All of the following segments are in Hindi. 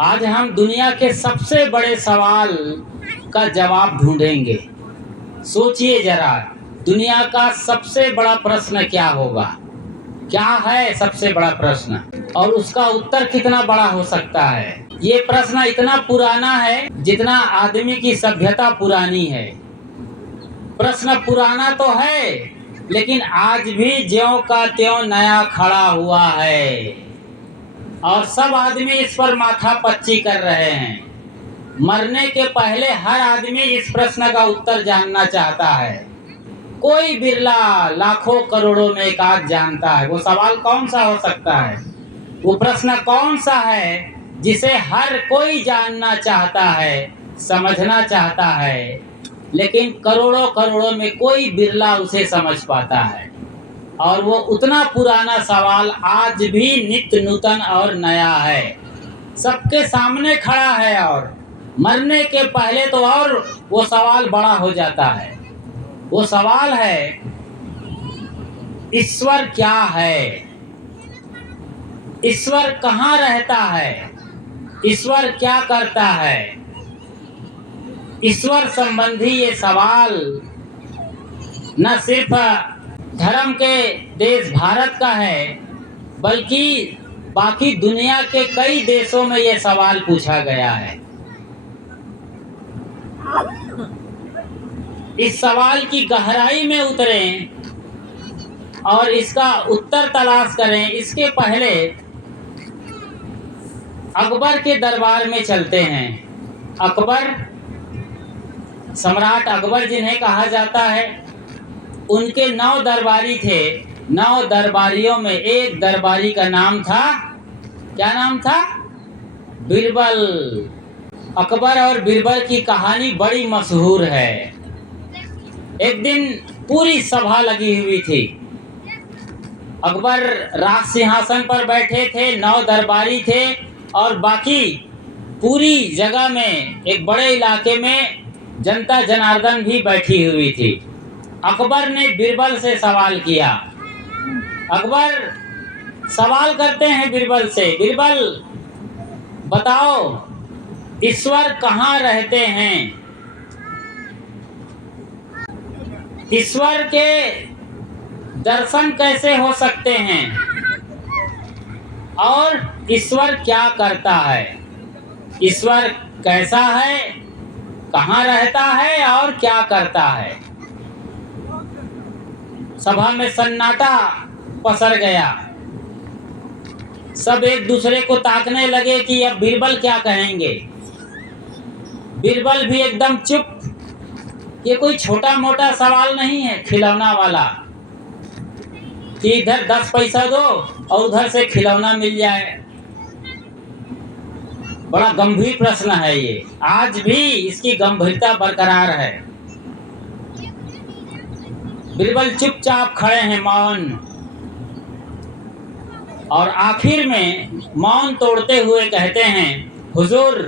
आज हम दुनिया के सबसे बड़े सवाल का जवाब ढूंढेंगे। सोचिए जरा, दुनिया का सबसे बड़ा प्रश्न क्या होगा? क्या है सबसे बड़ा प्रश्न और उसका उत्तर कितना बड़ा हो सकता है? ये प्रश्न इतना पुराना है जितना आदमी की सभ्यता पुरानी है। प्रश्न पुराना तो है, लेकिन आज भी ज्यों का त्यों नया खड़ा हुआ है और सब आदमी इस पर माथा पच्ची कर रहे हैं। मरने के पहले हर आदमी इस प्रश्न का उत्तर जानना चाहता है। कोई बिरला लाखों करोड़ों में एक आध जानता है। वो सवाल कौन सा हो सकता है? वो प्रश्न कौन सा है जिसे हर कोई जानना चाहता है, समझना चाहता है, लेकिन करोड़ों करोड़ों में कोई बिरला उसे समझ पाता है। और वो उतना पुराना सवाल आज भी नित्य नूतन और नया है, सबके सामने खड़ा है। और मरने के पहले तो और वो सवाल बड़ा हो जाता है। वो सवाल है, ईश्वर क्या है? ईश्वर कहाँ रहता है? ईश्वर क्या करता है? ईश्वर संबंधी ये सवाल न सिर्फ धर्म के देश भारत का है, बल्कि बाकी दुनिया के कई देशों में ये सवाल पूछा गया है। इस सवाल की गहराई में उतरें और इसका उत्तर तलाश करें, इसके पहले अकबर के दरबार में चलते हैं। अकबर, सम्राट अकबर जिन्हें कहा जाता है, उनके 9 दरबारी थे। 9 दरबारियों में एक दरबारी का नाम था, क्या नाम था? बीरबल। अकबर और बीरबल की कहानी बड़ी मशहूर है। एक दिन पूरी सभा लगी हुई थी। अकबर राज सिंहासन पर बैठे थे, 9 दरबारी थे और बाकी पूरी जगह में, एक बड़े इलाके में जनता जनार्दन भी बैठी हुई थी। अकबर ने बीरबल से सवाल किया। अकबर सवाल करते हैं बीरबल से, बीरबल बताओ, ईश्वर कहाँ रहते हैं? ईश्वर के दर्शन कैसे हो सकते हैं? और ईश्वर क्या करता है? ईश्वर कैसा है, कहाँ रहता है और क्या करता है? सभा में सन्नाटा पसर गया। सब एक दूसरे को ताकने लगे कि अब बीरबल क्या कहेंगे। बीरबल भी एकदम चुप। ये कोई छोटा मोटा सवाल नहीं है खिलौना वाला कि इधर 10 पैसा दो और उधर से खिलौना मिल जाए। बड़ा गंभीर प्रश्न है ये। आज भी इसकी गंभीरता बरकरार है। बीरबल चुपचाप खड़े हैं, मौन। और आखिर में मौन तोड़ते हुए कहते हैं, हुजूर,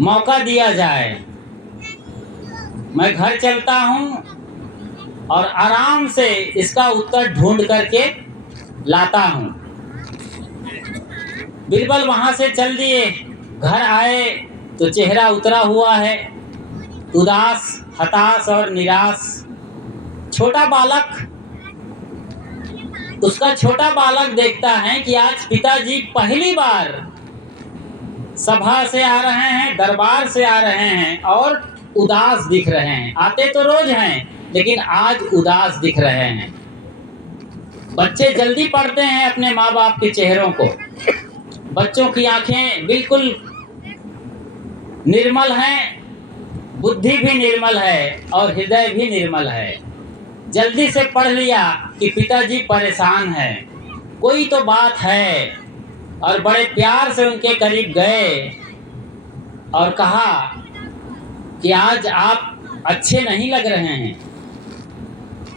मौका दिया जाए, मैं घर चलता हूँ और आराम से इसका उत्तर ढूंढ करके लाता हूँ। बीरबल वहां से चल दिए। घर आए तो चेहरा उतरा हुआ है, उदास, हताश और निराश। छोटा बालक, उसका छोटा बालक देखता है कि आज पिताजी पहली बार सभा से आ रहे हैं, दरबार से आ रहे हैं और उदास दिख रहे हैं। आते तो रोज हैं, लेकिन आज उदास दिख रहे हैं। बच्चे जल्दी पढ़ते हैं अपने माँ बाप के चेहरों को। बच्चों की आंखें बिल्कुल निर्मल हैं, बुद्धि भी निर्मल है और हृदय भी निर्मल है। जल्दी से पढ़ लिया कि पिताजी परेशान हैं, कोई तो बात है, और बड़े प्यार से उनके करीब गए और कहा कि आज आप अच्छे नहीं लग रहे हैं,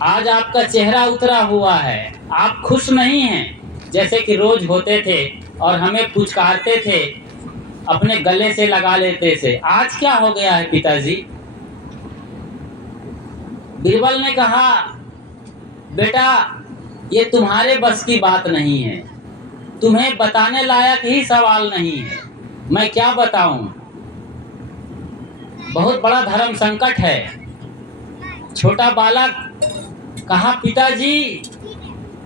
आज आपका चेहरा उतरा हुआ है, आप खुश नहीं हैं जैसे कि रोज होते थे और हमें पुचकारते थे, अपने गले से लगा लेते थे। आज क्या हो गया है पिताजी? बीरबल ने कहा, बेटा, ये तुम्हारे बस की बात नहीं है। तुम्हें बताने लायक ही सवाल नहीं है। मैं क्या बताऊं? बहुत बड़ा धर्म संकट है। छोटा बालक कहा, पिताजी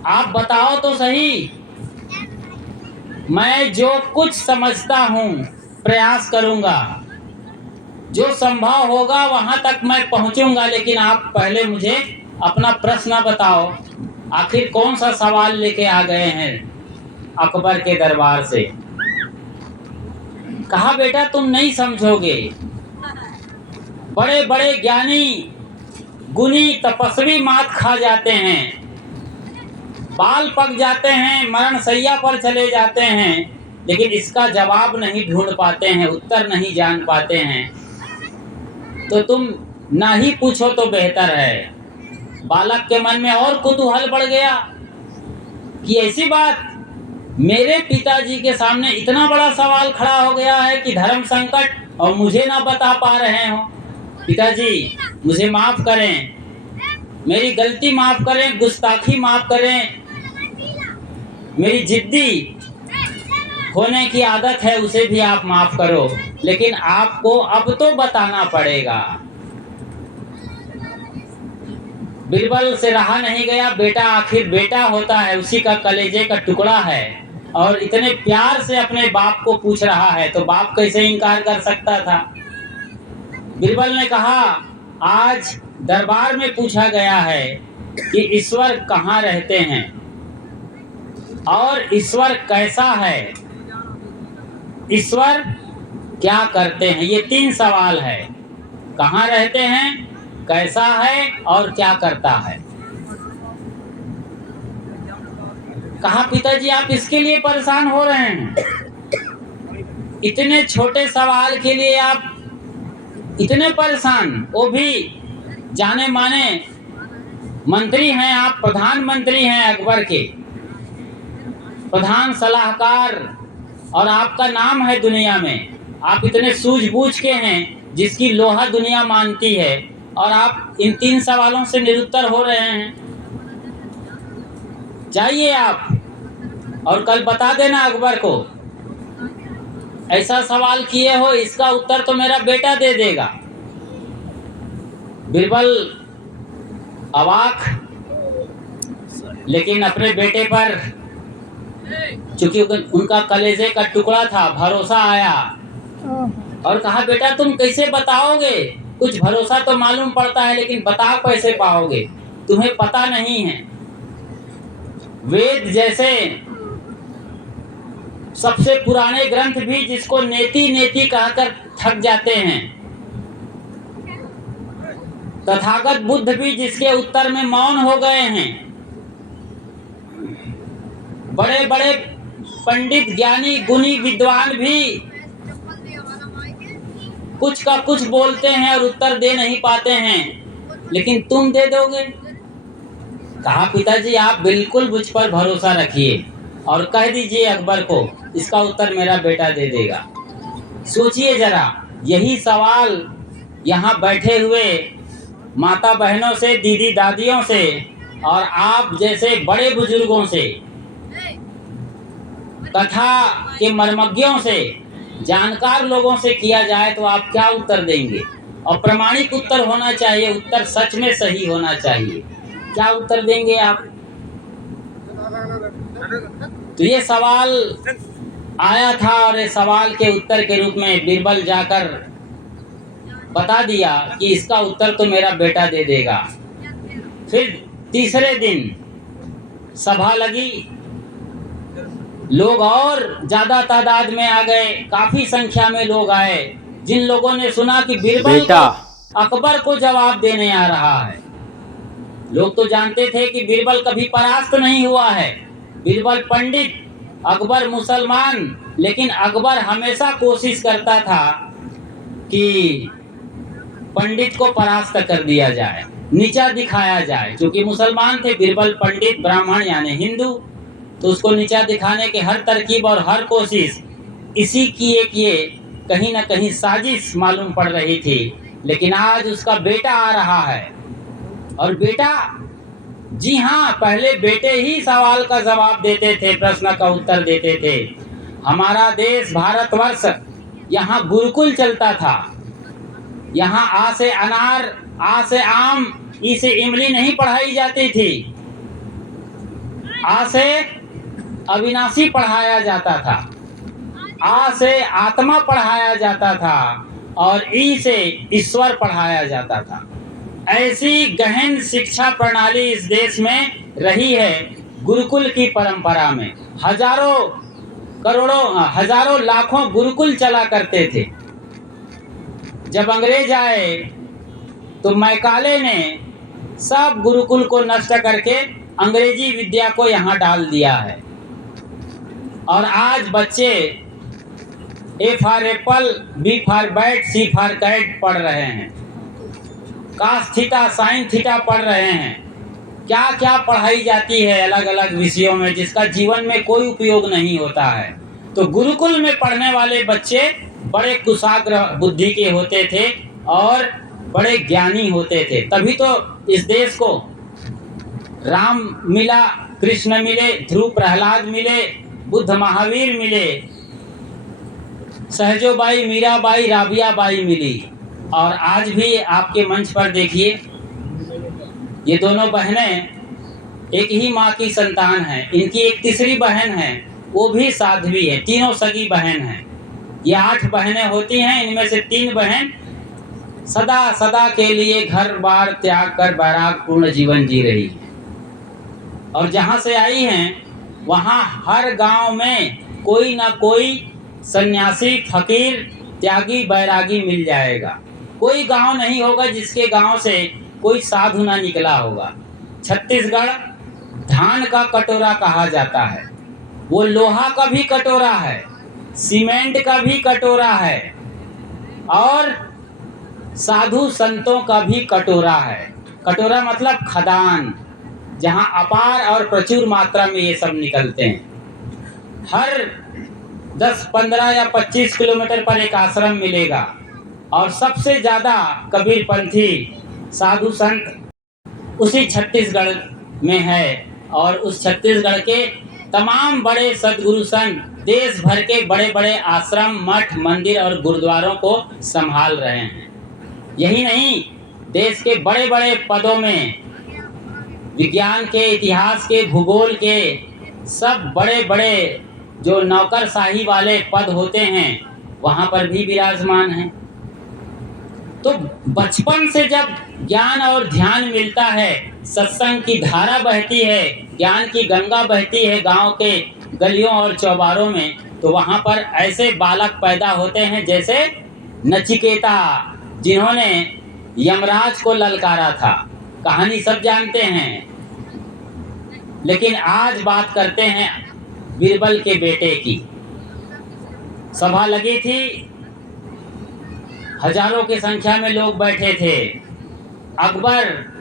आप बताओ तो सही, मैं जो कुछ समझता हूँ प्रयास करूँगा, जो संभव होगा वहाँ तक मैं पहुँचूँगा, लेकिन आप पहले मुझे अपना प्रश्न बताओ, आखिर कौन सा सवाल लेके आ गए हैं अकबर के दरबार से। कहा, बेटा तुम नहीं समझोगे, बड़े बड़े ज्ञानी गुणी तपस्वी मात खा जाते हैं, बाल पक जाते हैं, मरण शैया पर चले जाते हैं, लेकिन इसका जवाब नहीं ढूंढ पाते हैं, उत्तर नहीं जान पाते हैं। तो तुम ना ही पूछो तो बेहतर है। बालक के मन में और कुतूहल बढ़ गया कि ऐसी बात, मेरे पिताजी के सामने इतना बड़ा सवाल खड़ा हो गया है कि धर्म संकट, और मुझे ना बता पा रहे हो। पिताजी मुझे माफ करें, मेरी गलती माफ करें, गुस्ताखी माफ करें, मेरी जिद्दी होने की आदत है उसे भी आप माफ करो, लेकिन आपको अब तो बताना पड़ेगा। बीरबल से रहा नहीं गया। बेटा आखिर बेटा होता है, उसी का कलेजे का टुकड़ा है, और इतने प्यार से अपने बाप को पूछ रहा है तो बाप कैसे इनकार कर सकता था। बीरबल ने कहा, आज दरबार में पूछा गया है कि ईश्वर कहाँ रहते हैं और ईश्वर कैसा है, ईश्वर क्या करते हैं। ये 3 सवाल है, कहाँ रहते हैं, कैसा है और क्या करता है। कहा, पिताजी आप इसके लिए परेशान हो रहे हैं, इतने छोटे सवाल के लिए आप इतने परेशान, वो भी जाने माने मंत्री हैं आप, प्रधानमंत्री हैं अकबर के, प्रधान सलाहकार, और आपका नाम है दुनिया में, आप इतने सूझबूझ के हैं जिसकी लोहा दुनिया मानती है, और आप इन 3 सवालों से निरुत्तर हो रहे हैं। जाइए आप और कल बता देना अकबर को, ऐसा सवाल किए हो, इसका उत्तर तो मेरा बेटा दे देगा। बीरबल अवाक, लेकिन अपने बेटे पर चूंकि उनका कलेजे का टुकड़ा था, भरोसा आया और कहा, बेटा तुम कैसे बताओगे, कुछ भरोसा तो मालूम पड़ता है, लेकिन बता कैसे पाओगे, तुम्हें पता नहीं है। वेद जैसे सबसे पुराने ग्रंथ भी जिसको नेति नेति कहकर थक जाते हैं, तथागत बुद्ध भी जिसके उत्तर में मौन हो गए हैं, बड़े बड़े पंडित ज्ञानी गुणी विद्वान भी कुछ का कुछ बोलते हैं और उत्तर दे नहीं पाते हैं, लेकिन तुम दे दोगे। कहा, पिताजी आप बिल्कुल मुझ पर भरोसा रखिए और कह दीजिए अकबर को, इसका उत्तर मेरा बेटा दे देगा। सोचिए जरा, यही सवाल यहाँ बैठे हुए माता बहनों से, दीदी दादियों से और आप जैसे बड़े बुजुर्गों से, कथा के मर्मज्ञों से, जानकार लोगों से किया जाए तो आप क्या उत्तर देंगे? और प्रामाणिक उत्तर होना चाहिए, उत्तर सच में सही होना चाहिए। क्या उत्तर देंगे आप? तो ये सवाल आया था और ये सवाल के उत्तर के रूप में बीरबल जाकर बता दिया कि इसका उत्तर तो मेरा बेटा दे देगा। फिर तीसरे दिन सभा लगी, लोग और ज्यादा तादाद में आ गए, काफी संख्या में लोग आए, जिन लोगों ने सुना कि बीरबल अकबर को जवाब देने आ रहा है। लोग तो जानते थे कि बीरबल कभी परास्त नहीं हुआ है, बीरबल पंडित, अकबर मुसलमान, लेकिन अकबर हमेशा कोशिश करता था कि पंडित को परास्त कर दिया जाए, नीचा दिखाया जाए। क्योंकि मुसलमान थे, बीरबल पंडित, ब्राह्मण यानी हिंदू, तो उसको नीचा दिखाने की हर तरकीब और हर कोशिश इसी की एक ये कहीं ना कहीं साजिश मालूम पड़ रही थी। लेकिन आज उसका बेटा आ रहा है और बेटा जी हाँ, पहले बेटे ही सवाल का जवाब देते थे, प्रश्न का उत्तर देते थे। हमारा देश भारतवर्ष, यहाँ गुरुकुल चलता था। यहाँ आ से अनार, आ से आम, ई से इमली नहीं पढ़ाई जाती थी। आ से अविनाशी पढ़ाया जाता था, आ से आत्मा पढ़ाया जाता था और ई से ईश्वर पढ़ाया जाता था। ऐसी गहन शिक्षा प्रणाली इस देश में रही है। गुरुकुल की परंपरा में हजारों करोड़ों हजारों लाखों गुरुकुल चला करते थे। जब अंग्रेज आए तो मैकाले ने सब गुरुकुल को नष्ट करके अंग्रेजी विद्या को यहाँ डाल दिया है और आज बच्चे A for apple, B for bat, C for cat पढ़ रहे हैं, कास थीटा साइन थीटा पढ़ रहे हैं। क्या क्या पढ़ाई जाती है अलग अलग विषयों में, जिसका जीवन में कोई उपयोग नहीं होता है। तो गुरुकुल में पढ़ने वाले बच्चे बड़े कुशाग्र बुद्धि के होते थे और बड़े ज्ञानी होते थे। तभी तो इस देश को राम मिला, कृष्ण मिले, ध्रुव प्रहलाद मिले, बुद्ध महावीर मिले, सहजोबाई, मीराबाई, राबियाबाई मिली। और आज भी आपके मंच पर देखिए, ये दोनों बहनें एक ही माँ की संतान हैं। इनकी एक तीसरी बहन है, वो भी साध्वी है। तीनों सगी बहन हैं। ये 8 बहनें होती हैं, इनमें से 3 बहन सदा सदा के लिए घर बार त्याग कर बैराग पूर्ण जीवन जी रही है। और जहाँ से आई हैं वहाँ हर गांव में कोई ना कोई सन्यासी, फकीर, त्यागी, बैरागी मिल जाएगा। कोई गांव नहीं होगा जिसके गांव से कोई साधु ना निकला होगा। छत्तीसगढ़ धान का कटोरा कहा जाता है। वो लोहा का भी कटोरा है, सीमेंट का भी कटोरा है और साधु संतों का भी कटोरा है। कटोरा मतलब खदान, जहाँ अपार और प्रचुर मात्रा में ये सब निकलते हैं। हर 10, 15 या 25 किलोमीटर पर एक आश्रम मिलेगा और सबसे ज़्यादा कबीरपंथी साधु संत उसी छत्तीसगढ़ में है। और उस छत्तीसगढ़ के तमाम बड़े सद्गुरु संत देश भर के बड़े बड़े आश्रम, मठ, मंदिर और गुरुद्वारों को संभाल रहे हैं। यही नहीं, देश के बड़े बड़े पदों में, विज्ञान के, इतिहास के, भूगोल के सब बड़े बड़े जो नौकरशाही वाले पद होते हैं वहाँ पर भी विराजमान हैं। तो बचपन से जब ज्ञान और ध्यान मिलता है, सत्संग की धारा बहती है, ज्ञान की गंगा बहती है गांव के गलियों और चौबारों में, तो वहाँ पर ऐसे बालक पैदा होते हैं जैसे नचिकेता, जिन्होंने यमराज को ललकारा था। कहानी सब जानते हैं। लेकिन आज बात करते हैं बीरबल के बेटे की। सभा लगी थी, हजारों की संख्या में लोग बैठे थे। अकबर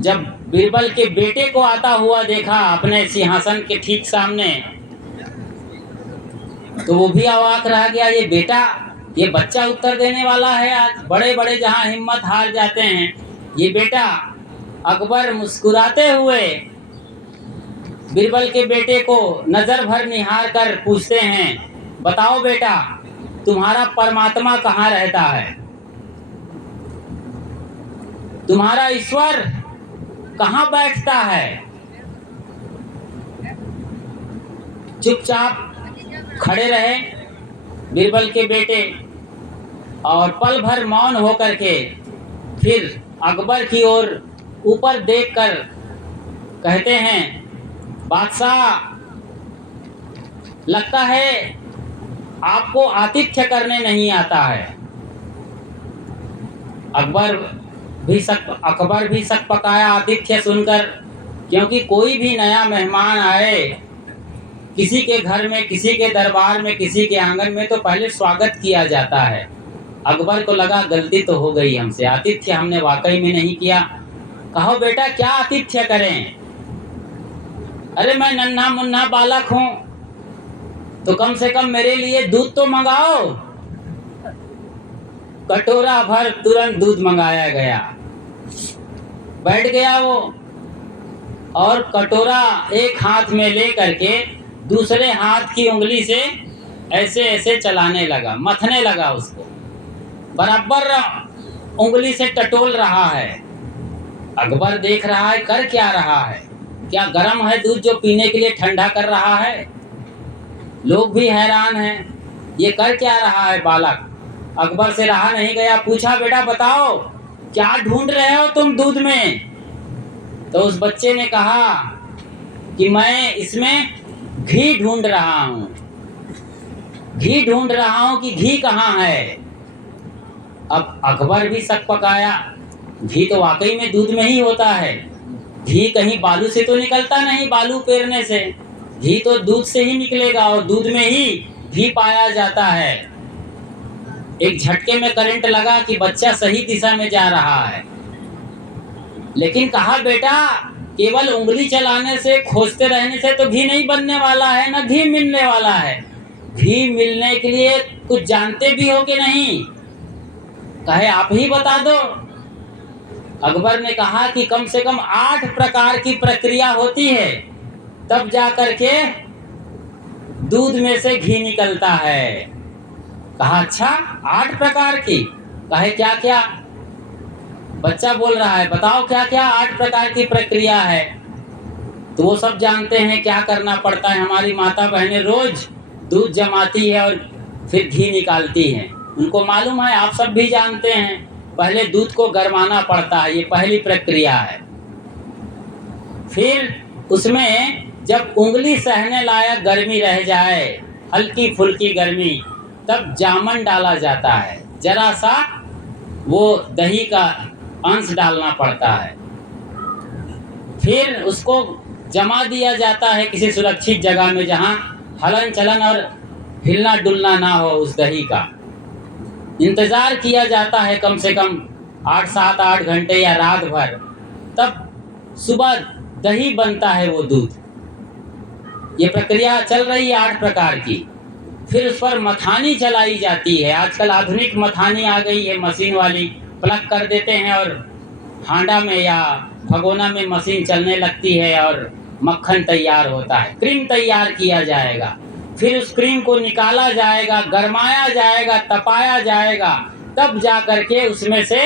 जब बीरबल के बेटे को आता हुआ देखा अपने सिंहासन के ठीक सामने, तो वो भी अवाक रह गया। ये बेटा, ये बच्चा उत्तर देने वाला है। आज बड़े बड़े जहां हिम्मत हार जाते हैं, ये बेटा। अकबर मुस्कुराते हुए बीरबल के बेटे को नजर भर निहार कर पूछते हैं, बताओ बेटा, तुम्हारा परमात्मा कहाँ रहता है? तुम्हारा ईश्वर कहाँ बैठता है? चुपचाप खड़े रहे बीरबल के बेटे और पल भर मौन होकर के फिर अकबर की ओर ऊपर देखकर कहते हैं, बादशाह, लगता है आपको आतिथ्य करने नहीं आता है। अकबर भी शक पकाया आतिथ्य सुनकर, क्योंकि कोई भी नया मेहमान आए किसी के घर में, किसी के दरबार में, किसी के आंगन में, तो पहले स्वागत किया जाता है। अकबर को लगा गलती तो हो गई हमसे, आतिथ्य हमने वाकई में नहीं किया। कहो बेटा, क्या आतिथ्य करें? अरे मैं नन्हा मुन्ना बालक हूं, तो कम से कम मेरे लिए दूध तो मंगाओ। कटोरा भर तुरंत दूध मंगाया गया। बैठ गया वो और कटोरा एक हाथ में ले करके दूसरे हाथ की उंगली से ऐसे ऐसे चलाने लगा, मथने लगा उसको, बराबर उंगली से टटोल रहा है। अकबर देख रहा है कर क्या रहा है, क्या गर्म है दूध जो पीने के लिए ठंडा कर रहा है। लोग भी हैरान हैं, ये कर क्या रहा है बालक। अकबर से रहा नहीं गया, पूछा बेटा बताओ क्या ढूंढ रहे हो तुम दूध में। तो उस बच्चे ने कहा कि मैं इसमें घी ढूंढ रहा हूँ, घी ढूंढ रहा हूँ कि घी कहाँ है। अब अकबर भी शक पकाया, घी तो वाकई में दूध में ही होता है, घी कहीं बालू से तो निकलता नहीं, बालू पेरने से, घी तो दूध से ही निकलेगा और दूध में ही घी पाया जाता है। एक झटके में करंट लगा कि बच्चा सही दिशा में जा रहा है। लेकिन कहा बेटा केवल उंगली चलाने से, खोजते रहने से तो घी नहीं बनने वाला है, ना घी मिलने वाला है। घी मिलने के लिए कुछ जानते भी हो कि नहीं, कहे आप ही बता दो। अकबर ने कहा कि कम से कम 8 प्रकार की प्रक्रिया होती है, तब जा करके दूध में से घी निकलता है। कहा अच्छा 8 प्रकार की, कहे क्या क्या। बच्चा बोल रहा है बताओ क्या क्या 8 प्रकार की प्रक्रिया है। तो वो सब जानते हैं क्या करना पड़ता है। हमारी माता बहनें रोज दूध जमाती है और फिर घी निकालती हैं, उनको मालूम है, आप सब भी जानते हैं। पहले दूध को गरमाना पड़ता है, ये पहली प्रक्रिया है। फिर उसमें जब उंगली सहने लायक गर्मी रह जाए, हल्की फुल्की गर्मी, तब जामन डाला जाता है, जरा सा वो दही का अंश डालना पड़ता है। फिर उसको जमा दिया जाता है किसी सुरक्षित जगह में जहाँ हलन चलन और हिलना डुलना ना हो उस दही का। इंतज़ार किया जाता है कम से कम 8-7-8 घंटे या रात भर, तब सुबह दही बनता है वो दूध। ये प्रक्रिया चल रही है 8 प्रकार की। फिर उस पर मथानी चलाई जाती है। आजकल आधुनिक मथानी आ गई है, मशीन वाली, प्लग कर देते हैं और हांडा में या भगोना में मशीन चलने लगती है और मक्खन तैयार होता है, क्रीम तैयार किया जाएगा। फिर उस क्रीम को निकाला जाएगा, गरमाया जाएगा, तपाया जाएगा, तब जा करके उसमें से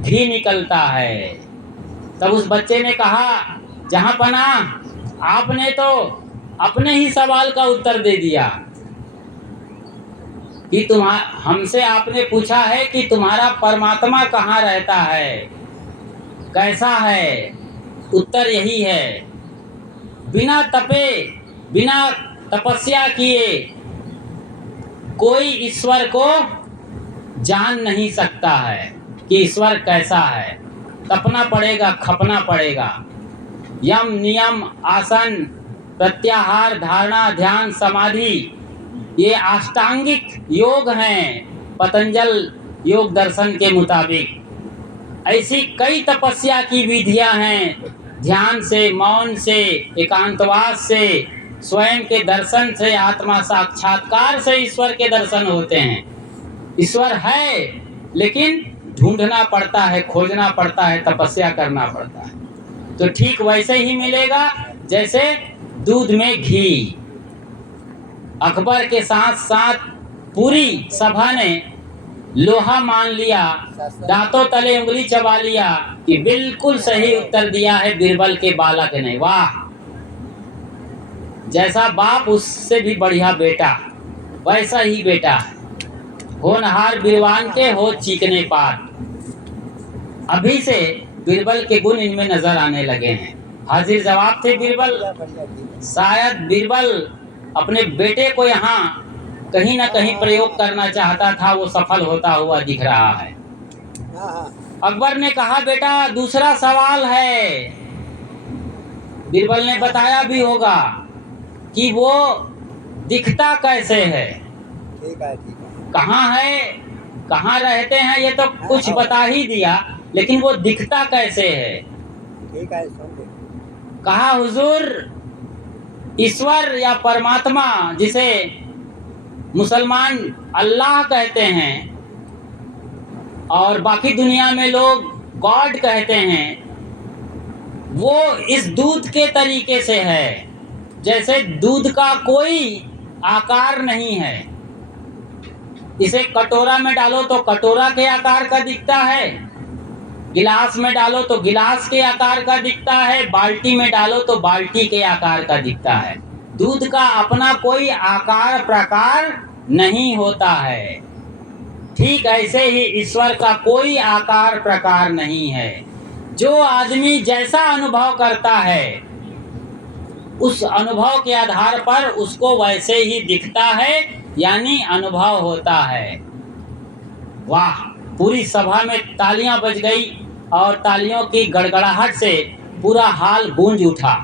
घी निकलता है। तब उस बच्चे ने कहा जहाँ पना आपने तो अपने ही सवाल का उत्तर दे दिया कि हमसे आपने पूछा है कि तुम्हारा परमात्मा कहाँ रहता है, कैसा है। उत्तर यही है, बिना तपे, बिना तपस्या किए कोई ईश्वर को जान नहीं सकता है कि ईश्वर कैसा है। तपना पड़ेगा, खपना पड़ेगा। यम, नियम, आसन, प्रत्याहार, धारणा, ध्यान, समाधि, ये अष्टांगिक योग हैं पतंजल योग दर्शन के मुताबिक। ऐसी कई तपस्या की विधियां हैं, ध्यान से, मौन से, एकांतवास से, स्वयं के दर्शन से, आत्मा साक्षात्कार से ईश्वर के दर्शन होते हैं। ईश्वर है लेकिन ढूंढना पड़ता है, खोजना पड़ता है, तपस्या करना पड़ता है। तो ठीक वैसे ही मिलेगा जैसे दूध में घी। अकबर के साथ साथ पूरी सभा ने लोहा मान लिया, दांतों तले उंगली चबा लिया कि बिल्कुल सही उत्तर दिया है बीरबल के बालक ने। वाह, जैसा बाप उससे भी बढ़िया बेटा, वैसा ही बेटा है। होनहार बीरवान के हो चीकने पात। अभी से बीरबल के गुण इनमें नजर आने लगे हैं। हाजिर जवाब थे बीरबल। शायद बीरबल अपने बेटे को यहाँ कहीं ना कहीं प्रयोग करना चाहता था, वो सफल होता हुआ दिख रहा है। अकबर ने कहा बेटा दूसरा सवाल है। बीरबल ने बताया भी होगा कि वो दिखता कैसे है, कहाँ है, कहाँ रहते हैं, ये तो कुछ बता ही दिया, लेकिन वो दिखता कैसे है। कहा हुजूर ईश्वर या परमात्मा, जिसे मुसलमान अल्लाह कहते हैं और बाकी दुनिया में लोग गॉड कहते हैं, वो इस दूध के तरीके से है जैसे दूध का कोई आकार नहीं है। इसे कटोरा में डालो तो कटोरा के आकार का दिखता है, गिलास में डालो तो गिलास के आकार का दिखता है, बाल्टी में डालो तो बाल्टी के आकार का दिखता है। दूध का अपना कोई आकार प्रकार नहीं होता है। ठीक ऐसे ही ईश्वर का कोई आकार प्रकार नहीं है। जो आदमी जैसा अनुभव करता है उस अनुभव के आधार पर उसको वैसे ही दिखता है, यानी अनुभव होता है। वाह! पूरी सभा में तालियां बज गई और तालियों की गड़गड़ाहट से पूरा हाल गूंज उठा।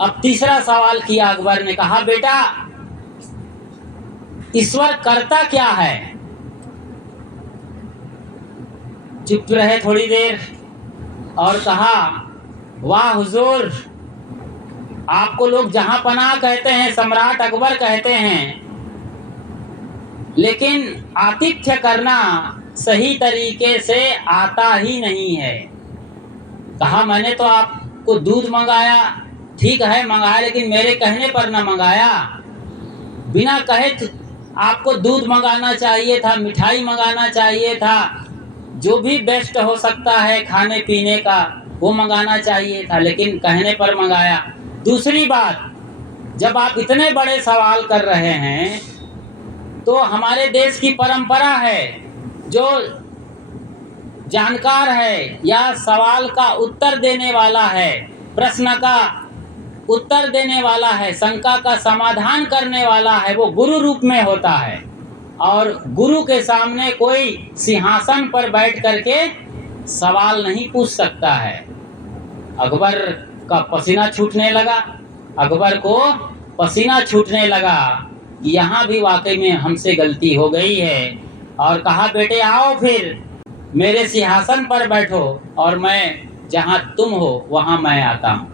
अब तीसरा सवाल किया अकबर ने, कहा बेटा ईश्वर करता क्या है? चुप रहे थोड़ी देर और कहा, वाह हुजूर, आपको लोग जहां पनाह कहते हैं, सम्राट अकबर कहते हैं, लेकिन आतिथ्य करना सही तरीके से आता ही नहीं है। कहा मैंने तो आपको दूध मंगाया, ठीक है मंगाया, लेकिन मेरे कहने पर ना मंगाया। बिना कहे आपको दूध मंगाना चाहिए था, मिठाई मंगाना चाहिए था, जो भी बेस्ट हो सकता है खाने पीने का वो मंगाना चाहिए था, लेकिन कहने पर मंगाया। दूसरी बात, जब आप इतने बड़े सवाल कर रहे हैं तो हमारे देश की परंपरा है, जो जानकार है या सवाल का उत्तर देने वाला है, प्रश्न का उत्तर देने वाला है, शंका का समाधान करने वाला है, वो गुरु रूप में होता है। और गुरु के सामने कोई सिंहासन पर बैठ करके सवाल नहीं पूछ सकता है। अकबर का पसीना छूटने लगा, अकबर को पसीना छूटने लगा, यहाँ भी वाकई में हमसे गलती हो गई है। और कहा बेटे आओ फिर मेरे सिंहासन पर बैठो और मैं जहाँ तुम हो वहाँ मैं आता हूँ।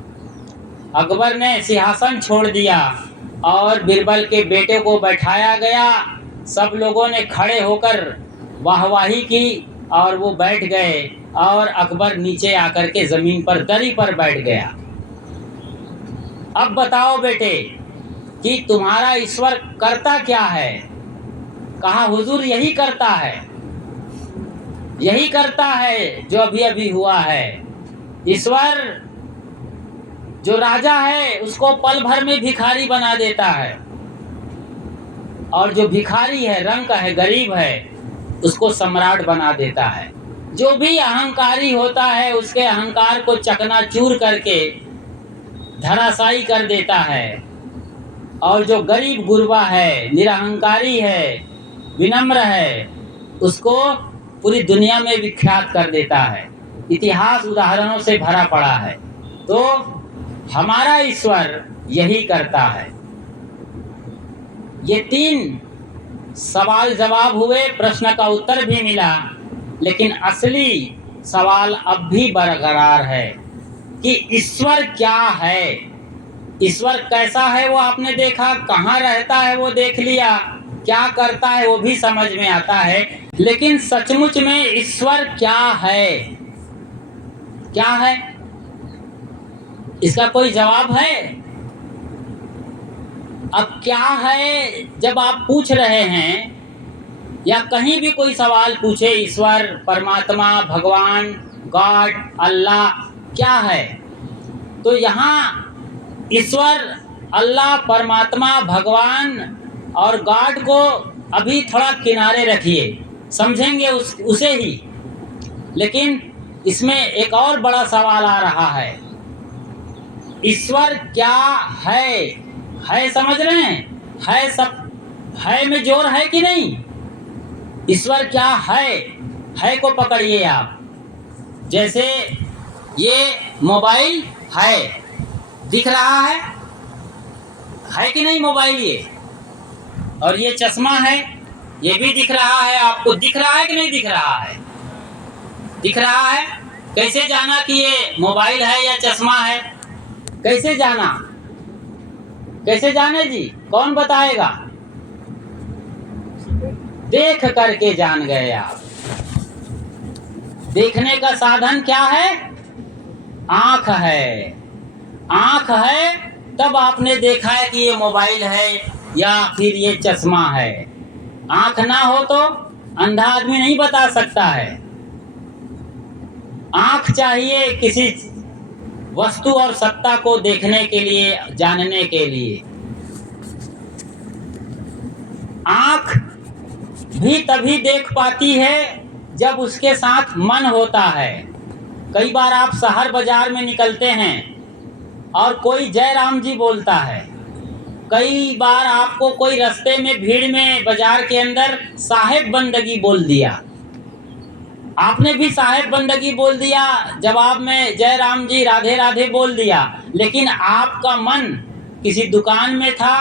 अकबर ने सिंहासन छोड़ दिया और बीरबल के बेटे को बैठाया गया। सब लोगों ने खड़े होकर वाहवाही की और वो बैठ गए और अकबर नीचे आकर के जमीन पर दरी पर बैठ गया। अब बताओ बेटे कि तुम्हारा ईश्वर करता क्या है? कहा हुजूर यही करता है, यही करता है जो अभी अभी हुआ है। ईश्वर जो राजा है उसको पल भर में भिखारी बना देता है, और जो भिखारी है, रंग का है, गरीब है, उसको सम्राट बना देता है। जो भी अहंकारी होता है उसके अहंकार को चकनाचूर करके धराशायी कर देता है, और जो गरीब गुरबा है, निरहंकारी है, विनम्र है, उसको पूरी दुनिया में विख्यात कर देता है। इतिहास उदाहरणों से भरा पड़ा है। तो हमारा ईश्वर यही करता है। ये 3 सवाल जवाब हुए, प्रश्न का उत्तर भी मिला, लेकिन असली सवाल अब भी बरकरार है कि ईश्वर क्या है। ईश्वर कैसा है वो आपने देखा, कहाँ रहता है वो देख लिया, क्या करता है वो भी समझ में आता है, लेकिन सचमुच में ईश्वर क्या है? क्या है? इसका कोई जवाब है? अब क्या है जब आप पूछ रहे हैं या कहीं भी कोई सवाल पूछे, ईश्वर, परमात्मा, भगवान, गॉड, अल्लाह क्या है, तो यहाँ ईश्वर, अल्लाह, परमात्मा, भगवान और गॉड को अभी थोड़ा किनारे रखिए, समझेंगे उसे ही। लेकिन इसमें एक और बड़ा सवाल आ रहा है, ईश्वर क्या है? है समझ रहे हैं? है, सब है में जोर है कि नहीं? ईश्वर क्या है को पकड़िए आप। जैसे ये मोबाइल है, दिख रहा है कि नहीं मोबाइल ये? और ये चश्मा है, ये भी दिख रहा है आपको, दिख रहा है कि नहीं दिख रहा है? दिख रहा है। कैसे जाना कि ये मोबाइल है या चश्मा है? कैसे जाना? कैसे जाने जी? कौन बताएगा? देख करके जान गए आप। देखने का साधन क्या है? आँख है, आँख है तब आपने देखा है कि ये मोबाइल है या फिर ये चश्मा है। आँख ना हो तो अंधा आदमी नहीं बता सकता है। आँख चाहिए किसी वस्तु और सत्ता को देखने के लिए, जानने के लिए। आँख भी तभी देख पाती है जब उसके साथ मन होता है। कई बार आप शहर बाजार में निकलते हैं और कोई जय राम जी बोलता है। कई बार आपको कोई रास्ते में भीड़ में बाजार के अंदर साहेब बंदगी बोल दिया, आपने भी साहेब बंदगी बोल दिया, जवाब में जय राम जी राधे राधे बोल दिया, लेकिन आपका मन किसी दुकान में था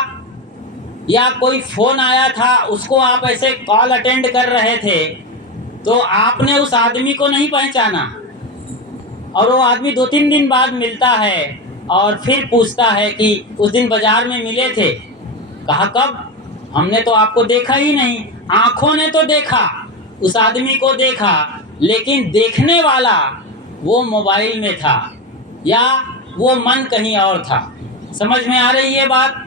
या कोई फोन आया था, उसको आप ऐसे कॉल अटेंड कर रहे थे, तो आपने उस आदमी को नहीं पहचाना और वो आदमी 2-3 दिन बाद मिलता है और फिर पूछता है कि उस दिन बाजार में मिले थे। कहा कब? हमने तो आपको देखा ही नहीं। आंखों ने तो देखा, उस आदमी को देखा, लेकिन देखने वाला वो मोबाइल में था या वो मन कहीं और था। समझ में आ रही है बात,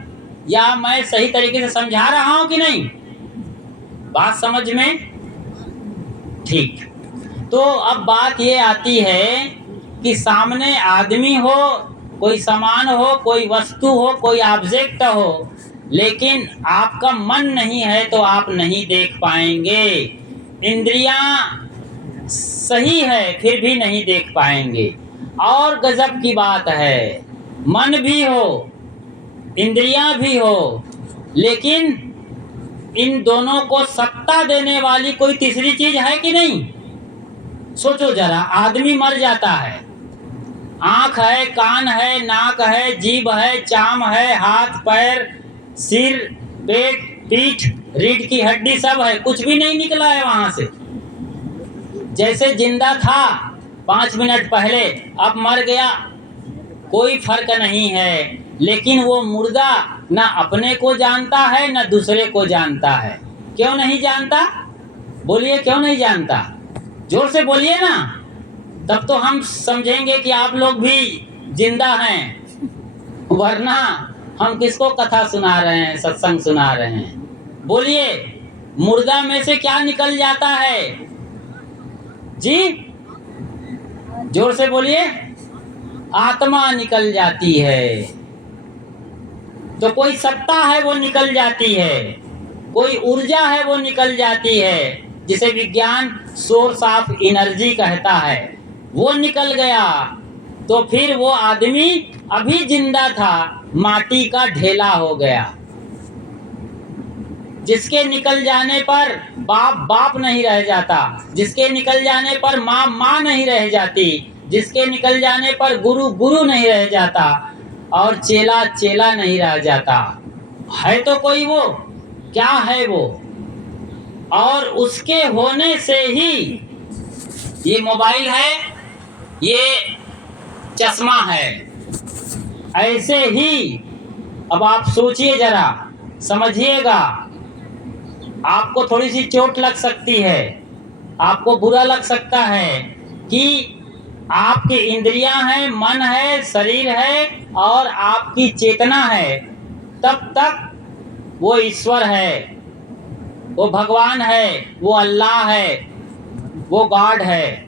या मैं सही तरीके से समझा रहा हूं कि नहीं? बात समझ में? ठीक। तो अब बात ये आती है कि सामने आदमी हो, कोई सामान हो, कोई वस्तु हो, कोई ऑब्जेक्ट हो, लेकिन आपका मन नहीं है तो आप नहीं देख पाएंगे। इंद्रियां सही है फिर भी नहीं देख पाएंगे। और गजब की बात है, मन भी हो, इंद्रियां भी हो, लेकिन इन दोनों को सत्ता देने वाली कोई तीसरी चीज है कि नहीं? सोचो जरा, आदमी मर जाता है, आंख है, कान है, नाक है, जीभ है, चाम है, हाथ पैर, सिर, पेट, पीठ, रीढ़ की हड्डी सब है, कुछ भी नहीं निकला है वहां से। जैसे जिंदा था 5 मिनट पहले, अब मर गया, कोई फर्क नहीं है। लेकिन वो मुर्दा ना अपने को जानता है ना दूसरे को जानता है। क्यों नहीं जानता? बोलिए, क्यों नहीं जानता? जोर से बोलिए ना, तब तो हम समझेंगे कि आप लोग भी जिंदा हैं, वरना हम किसको कथा सुना रहे हैं, सत्संग सुना रहे हैं। बोलिए, मुर्दा में से क्या निकल जाता है जी? जोर से बोलिए। आत्मा निकल जाती है। तो कोई सत्ता है वो निकल जाती है, कोई ऊर्जा है वो निकल जाती है, जिसे विज्ञान सोर्स ऑफ एनर्जी कहता है, वो निकल गया। तो फिर वो आदमी अभी जिंदा था, माटी का ढेला हो गया। जिसके निकल जाने पर बाप बाप नहीं रह जाता, जिसके निकल जाने पर माँ माँ नहीं रह जाती, जिसके निकल जाने पर गुरु गुरु नहीं रह जाता और चेला चेला नहीं रह जाता। है तो कोई वो, क्या है वो? और उसके होने से ही ये मोबाइल है, ये चश्मा है। ऐसे ही अब आप सोचिए जरा, समझिएगा। आपको थोड़ी सी चोट लग सकती है, आपको बुरा लग सकता है कि आपकी इंद्रियां हैं, मन है, शरीर है और आपकी चेतना है, तब तक वो ईश्वर है, वो भगवान है, वो अल्लाह है, वो गॉड है।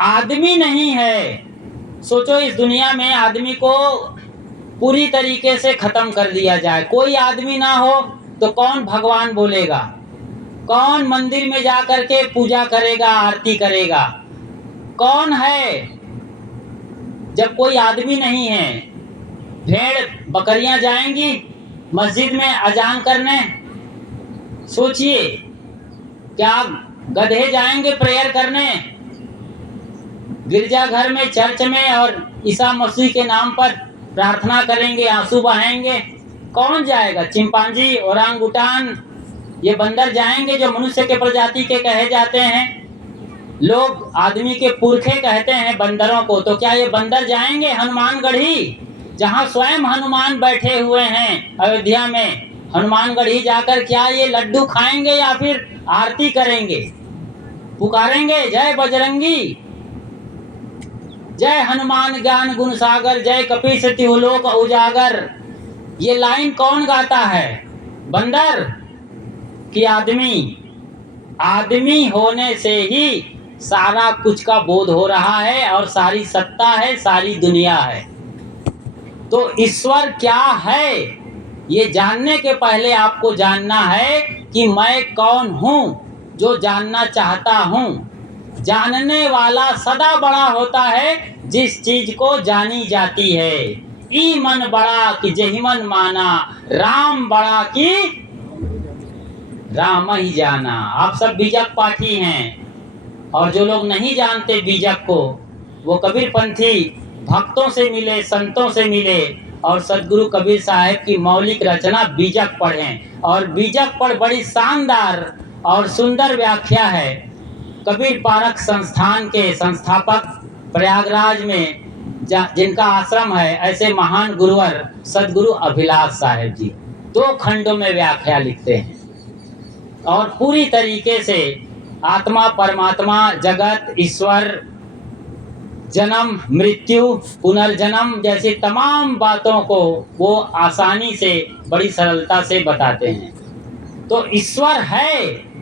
आदमी नहीं है। सोचो, इस दुनिया में आदमी को पूरी तरीके से खत्म कर दिया जाए, कोई आदमी ना हो तो कौन भगवान बोलेगा? कौन मंदिर में जा करके पूजा करेगा, आरती करेगा? कौन है जब कोई आदमी नहीं है? भेड़ बकरियां जाएंगी मस्जिद में अजान करने? सोचिए, क्या गधे जाएंगे प्रेयर करने गिरजाघर में, चर्च में, और ईसा मसीह के नाम पर प्रार्थना करेंगे, आंसू बहाएंगे? कौन जाएगा? चिंपांजी, ओरांगुटान, ये बंदर जाएंगे जो मनुष्य के प्रजाति के कहे जाते हैं। लोग आदमी के पुरखे कहते हैं बंदरों को, तो क्या ये बंदर जाएंगे हनुमानगढ़ी, जहां स्वयं हनुमान बैठे हुए हैं अयोध्या में? हनुमानगढ़ी जाकर क्या ये लड्डू खाएंगे या फिर आरती करेंगे, पुकारेंगे जय बजरंगी? जय हनुमान ज्ञान गुण सागर, जय कपीस तिहु लोक उजागर। ये लाइन कौन गाता है, बंदर कि आदमी? आदमी होने से ही सारा कुछ का बोध हो रहा है और सारी सत्ता है, सारी दुनिया है। तो ईश्वर क्या है, ये जानने के पहले आपको जानना है कि मैं कौन हूँ, जो जानना चाहता हूँ। जानने वाला सदा बड़ा होता है जिस चीज को जानी जाती है। ई मन बड़ा कि जहि मन माना, राम बड़ा कि राम ही जाना। आप सब बीजक पाठी हैं, और जो लोग नहीं जानते बीजक को, वो कबीर पंथी भक्तों से मिले, संतों से मिले और सदगुरु कबीर साहब की मौलिक रचना बीजक पढ़ें। और बीजक पढ़ बड़ी शानदार और सुंदर व्याख्या है कबीर पारक संस्थान के संस्थापक प्रयागराज में जिनका आश्रम है, ऐसे महान गुरुवर सदगुरु अभिलाष साहब जी 2 खंडों में व्याख्या लिखते हैं और पूरी तरीके से आत्मा, परमात्मा, जगत, ईश्वर, जन्म, मृत्यु, पुनर्जन्म जैसी तमाम बातों को वो आसानी से, बड़ी सरलता से बताते हैं। तो ईश्वर है,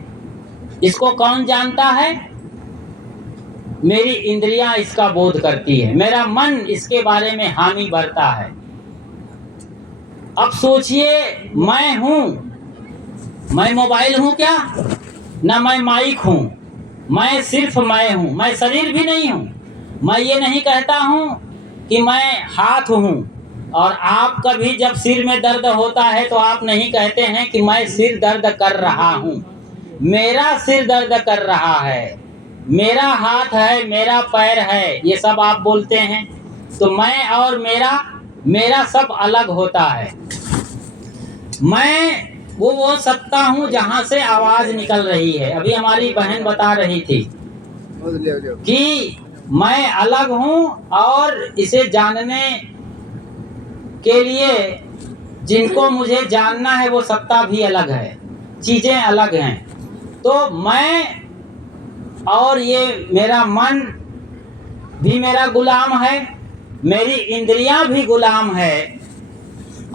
इसको कौन जानता है? मेरी इंद्रियां इसका बोध करती है, मेरा मन इसके बारे में हामी भरता है। अब सोचिए, मैं हूं, मैं मोबाइल हूं क्या? न मैं माइक हूं, मैं सिर्फ मैं हूं, मैं शरीर भी नहीं हूं। मैं ये नहीं कहता हूं कि मैं हाथ हूं। और आप कभी जब सिर में दर्द होता है तो आप नहीं कहते हैं कि मैं सिर दर्द कर रहा हूं। मेरा सिर दर्द कर रहा है, मेरा हाथ है, मेरा पैर है, ये सब आप बोलते हैं। तो मैं और मेरा सब अलग होता है। मैं वो सत्ता हूँ जहाँ से आवाज निकल रही है। अभी हमारी बहन बता रही थी कि मैं अलग हूँ और इसे जानने के लिए जिनको मुझे जानना है वो सत्ता भी अलग है, चीजें अलग हैं। तो मैं और ये मेरा मन भी मेरा गुलाम है, मेरी इंद्रियां भी गुलाम है।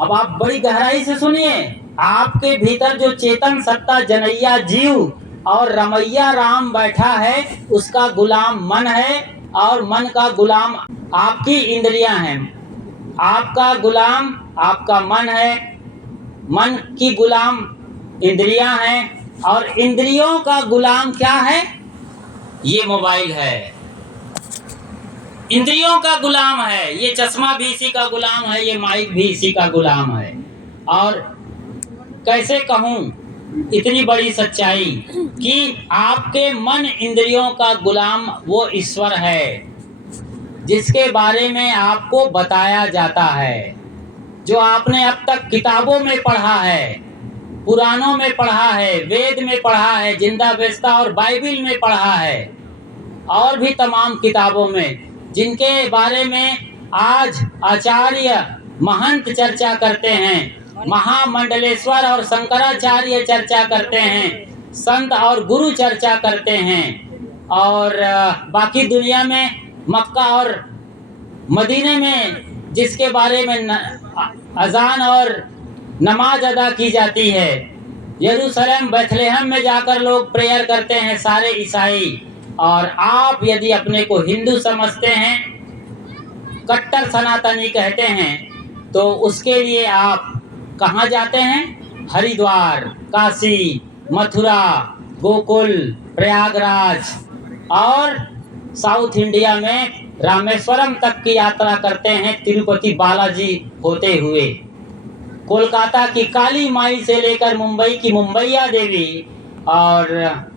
अब आप बड़ी गहराई से सुनिए, आपके भीतर जो चेतन सत्ता जनैया जीव और रमैया राम बैठा है, उसका गुलाम मन है और मन का गुलाम आपकी इंद्रियां हैं। आपका गुलाम आपका मन है, मन की गुलाम इंद्रियां हैं और इंद्रियों का गुलाम क्या है? ये मोबाइल है। इंद्रियों का गुलाम है, ये चश्मा भी इसी का गुलाम है, ये माइक भी इसी का गुलाम है। और कैसे कहूँ इतनी बड़ी सच्चाई कि आपके मन इंद्रियों का गुलाम वो ईश्वर है जिसके बारे में आपको बताया जाता है, जो आपने अब तक किताबों में पढ़ा है, पुराणों में पढ़ा है, वेद में पढ़ा है, जिंदा वेस्ता और बाइबिल में पढ़ा है और भी तमाम किताबों में, जिनके बारे में आज आचार्य महंत चर्चा करते हैं, महामंडलेश्वर और शंकराचार्य चर्चा करते हैं, संत और गुरु चर्चा करते हैं। और बाकी दुनिया में मक्का और मदीने में जिसके बारे में अजान और नमाज अदा की जाती है, यरूशलेम बैथलेहम में जाकर लोग प्रेयर करते हैं सारे ईसाई। और आप यदि अपने को हिंदू समझते हैं, कट्टर सनातनी कहते हैं, तो उसके लिए आप कहाँ जाते हैं? हरिद्वार, काशी, मथुरा, गोकुल, प्रयागराज और साउथ इंडिया में रामेश्वरम तक की यात्रा करते हैं, तिरुपति बालाजी होते हुए। कोलकाता की काली माई से लेकर मुंबई की मुंबईया देवी और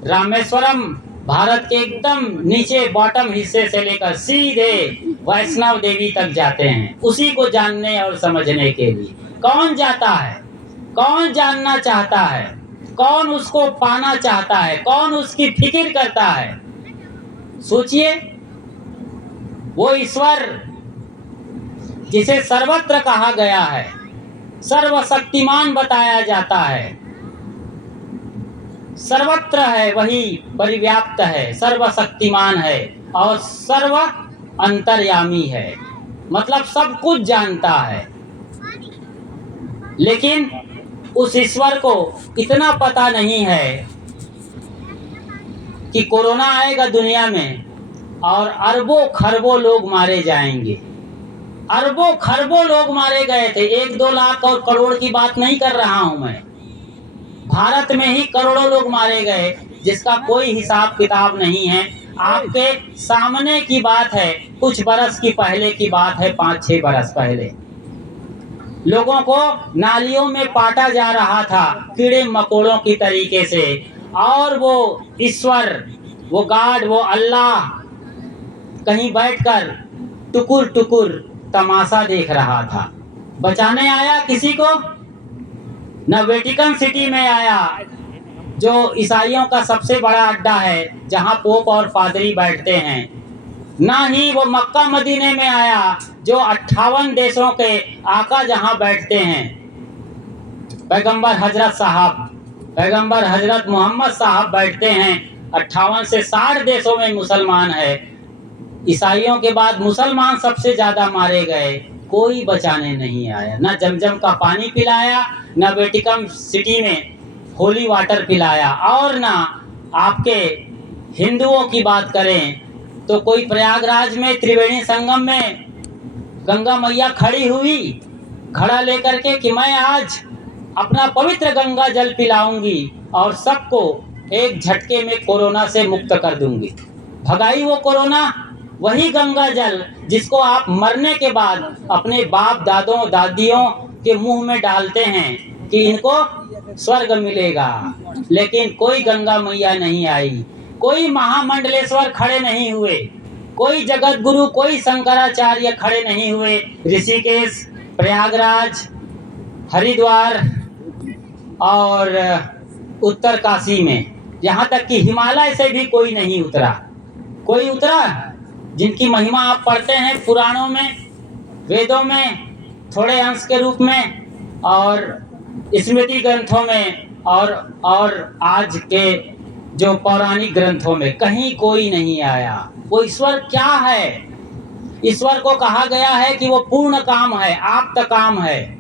रामेश्वरम भारत के एकदम नीचे बॉटम हिस्से से लेकर सीधे वैष्णव देवी तक जाते हैं, उसी को जानने और समझने के लिए। कौन जाता है? कौन जानना चाहता है? कौन उसको पाना चाहता है? कौन उसकी फिक्र करता है? सोचिए, वो ईश्वर जिसे सर्वत्र कहा गया है, सर्वशक्तिमान बताया जाता है, सर्वत्र है, वही परिव्याप्त है, सर्वशक्तिमान है और सर्व अंतर्यामी है, मतलब सब कुछ जानता है। लेकिन उस ईश्वर को इतना पता नहीं है कि कोरोना आएगा दुनिया में और अरबों खरबों लोग मारे जाएंगे। अरबों खरबों लोग मारे गए थे, 1-2 लाख और करोड़ की बात नहीं कर रहा हूं मैं। भारत में ही करोड़ों लोग मारे गए, जिसका कोई हिसाब किताब नहीं है। आपके सामने की बात है, कुछ बरस की पहले की बात है, 5-6 बरस पहले लोगों को नालियों में पाटा जा रहा था कीड़े मकोड़ों की तरीके से, और वो ईश्वर, वो गॉड, वो अल्लाह कहीं बैठकर टुकुर टुकुर तमाशा देख रहा था। बचाने आया किसी को? न वेटिकन सिटी में आया, जो ईसाइयों का सबसे बड़ा अड्डा है, जहां पोप और पादरी बैठते हैं, ना ही वो मक्का मदीने में आया, जो 58 देशों के आका जहां बैठते हैं। पैगंबर हजरत साहब, पैगंबर हजरत मोहम्मद साहब बैठते हैं। 58 से 60 देशों में मुसलमान है। ईसाइयों के बाद मुसलमान सबसे ज्यादा मारे गए, कोई बचाने नहीं आया। न जमजम का पानी पिलाया, न वेटिकन सिटी में होली वाटर पिलाया, और न आपके हिंदुओं की बात करें तो कोई प्रयागराज में त्रिवेणी संगम में गंगा मैया खड़ी हुई घड़ा लेकर के कि मैं आज अपना पवित्र गंगा जल पिलाऊंगी और सबको एक झटके में कोरोना से मुक्त कर दूंगी। भगाई वो कोरोना, वही गंगा जल जिसको आप मरने के बाद अपने बाप दादों दादियों के मुंह में डालते हैं कि इनको स्वर्ग मिलेगा। लेकिन कोई गंगा मैया नहीं आई, कोई महामंडलेश्वर खड़े नहीं हुए, कोई जगत गुरु, कोई शंकराचार्य खड़े नहीं हुए। ऋषिकेश, प्रयागराज, हरिद्वार और उत्तर काशी में, यहाँ तक कि हिमालय से भी कोई नहीं उतरा। कोई उतरा जिनकी महिमा आप पढ़ते हैं पुराणों में, वेदों में, थोड़े अंश के रूप में और स्मृति ग्रंथों में, और आज के जो पौराणिक ग्रंथों में, कहीं कोई नहीं आया। वो ईश्वर क्या है? ईश्वर को कहा गया है कि वो पूर्ण काम है, आप्त काम है,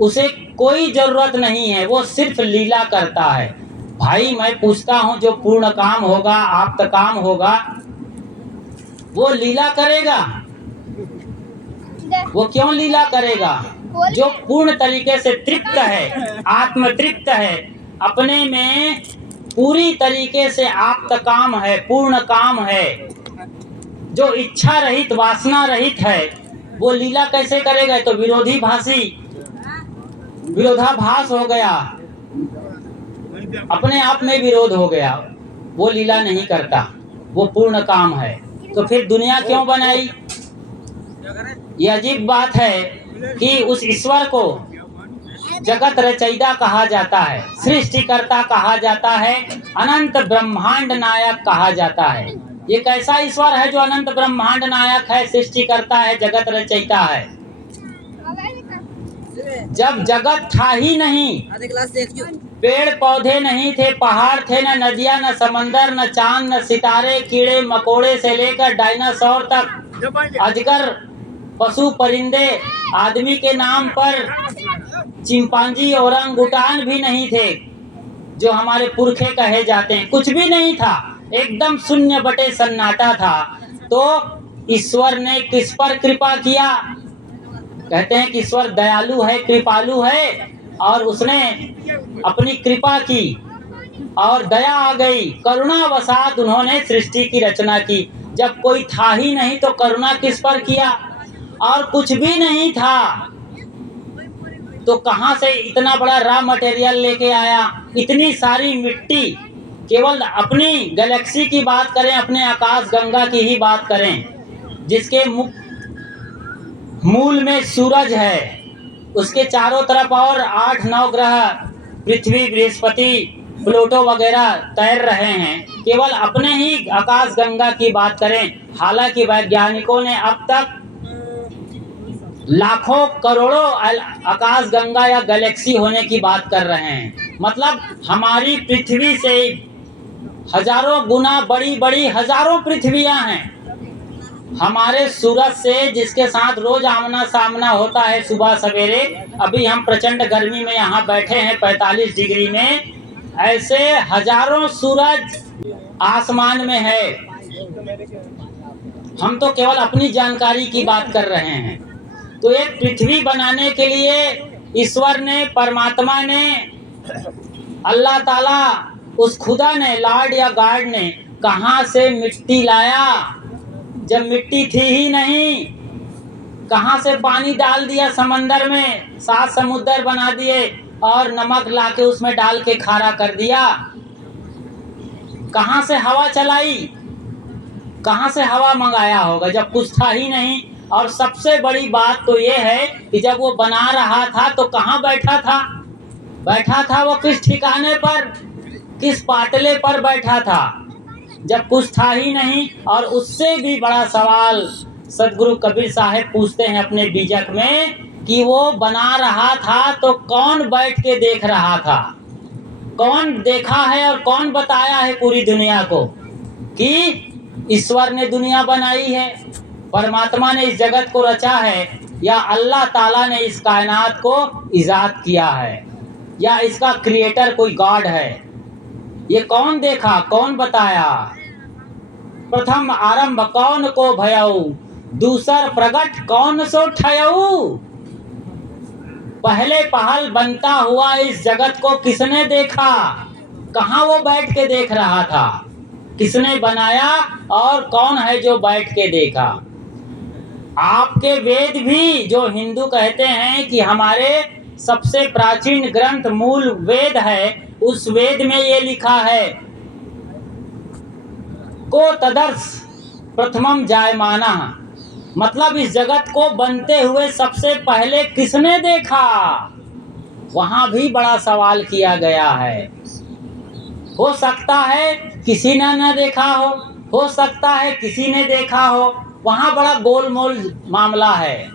उसे कोई जरूरत नहीं है, वो सिर्फ लीला करता है। भाई मैं पूछता हूं, जो पूर्ण काम होगा, आप्त काम होगा, वो लीला करेगा? वो क्यों लीला करेगा? जो पूर्ण तरीके से तृप्त है, आत्म तृप्त है, अपने में पूरी तरीके से आप्त काम है, पूर्ण काम है, जो इच्छा रहित, वासना रहित है, वो लीला कैसे करेगा? तो विरोधाभास हो गया, अपने आप में विरोध हो गया, वो लीला नहीं करता, वो पूर्ण काम है। तो फिर दुनिया क्यों बनाई? ये अजीब बात है कि उस ईश्वर को जगत रचयिता कहा जाता है, सृष्टिकर्ता कहा जाता है, अनंत ब्रह्मांड नायक कहा जाता है। ये कैसा ईश्वर है जो अनंत ब्रह्मांड नायक है, सृष्टिकर्ता है, जगत रचयिता है? जब जगत था ही नहीं, पेड़ पौधे नहीं थे, पहाड़ थे, न नदियां, न समंदर, न चांद, न सितारे, कीड़े मकोड़े से लेकर डायनासोर तक, अजगर, पशु परिंदे, आदमी के नाम पर चिंपांजी और ओरंगुटान भी नहीं थे जो हमारे पुरखे कहे जाते हैं, कुछ भी नहीं था, एकदम शून्य बटे सन्नाटा था। तो ईश्वर ने किस पर कृपा किया? कहते हैं कि ईश्वर दयालु है, कृपालु है, और उसने अपनी कृपा की और दया आ गई, करुणावशात उन्होंने सृष्टि की रचना की। जब कोई था ही नहीं तो करुणा किस पर किया? और कुछ भी नहीं था तो कहां से इतना बड़ा रॉ मटेरियल लेके आया? इतनी सारी मिट्टी, केवल अपनी गैलेक्सी की बात करें, अपने आकाश गंगा की ही बात करें, जिसके मूल में सूरज है, उसके चारों तरफ और 8-9 ग्रह, पृथ्वी, बृहस्पति, प्लूटो वगैरह तैर रहे हैं। केवल अपने ही आकाश गंगा की बात करें, हालांकि वैज्ञानिकों ने अब तक लाखों करोड़ों आकाश गंगा या गैलेक्सी होने की बात कर रहे हैं। मतलब हमारी पृथ्वी से हजारों गुना बड़ी बड़ी हजारों पृथ्वियां हैं, हमारे सूरज से जिसके साथ रोज आमना सामना होता है सुबह सवेरे, अभी हम प्रचंड गर्मी में यहाँ बैठे हैं 45 डिग्री में, ऐसे हजारों सूरज आसमान में है। हम तो केवल अपनी जानकारी की बात कर रहे हैं। तो एक पृथ्वी बनाने के लिए ईश्वर ने, परमात्मा ने, अल्लाह ताला, उस खुदा ने, लॉर्ड या गॉड ने कहाँ से मिट्टी लाया, जब मिट्टी थी ही नहीं। कहाँ से पानी डाल दिया समंदर में, 7 समुद्र बना दिए और नमक लाके उसमें डाल के खारा कर दिया। कहाँ से हवा चलाई, कहाँ से हवा मंगाया होगा जब कुछ था ही नहीं। और सबसे बड़ी बात तो ये है कि जब वो बना रहा था तो कहाँ बैठा था? बैठा था वो किस ठिकाने पर, किस पाटले पर बैठा था जब कुछ था ही नहीं। और उससे भी बड़ा सवाल सदगुरु कबीर साहब पूछते हैं अपने बीजक में कि वो बना रहा था तो कौन बैठ के देख रहा था? कौन देखा है और कौन बताया है पूरी दुनिया को कि ईश्वर ने दुनिया बनाई है, परमात्मा ने इस जगत को रचा है, या अल्लाह ताला ने इस कायनात को इजाद किया है, या इसका क्रिएटर कोई गॉड है? ये कौन देखा, कौन बताया? प्रथम आरंभ कौन को भयऊ, दूसर प्रगट कौन सो ठयऊ। पहले पहल बनता हुआ इस जगत को किसने देखा? कहाँ वो बैठ के देख रहा था? किसने बनाया और कौन है जो बैठ के देखा? आपके वेद भी, जो हिंदू कहते हैं कि हमारे सबसे प्राचीन ग्रंथ मूल वेद है, उस वेद में ये लिखा है को तदर्श प्रथमम जायमाना, मतलब इस जगत को बनते हुए सबसे पहले किसने देखा? वहां भी बड़ा सवाल किया गया है। हो सकता है किसी ने न देखा हो सकता है किसी ने देखा हो, वहां बड़ा गोलमोल मामला है।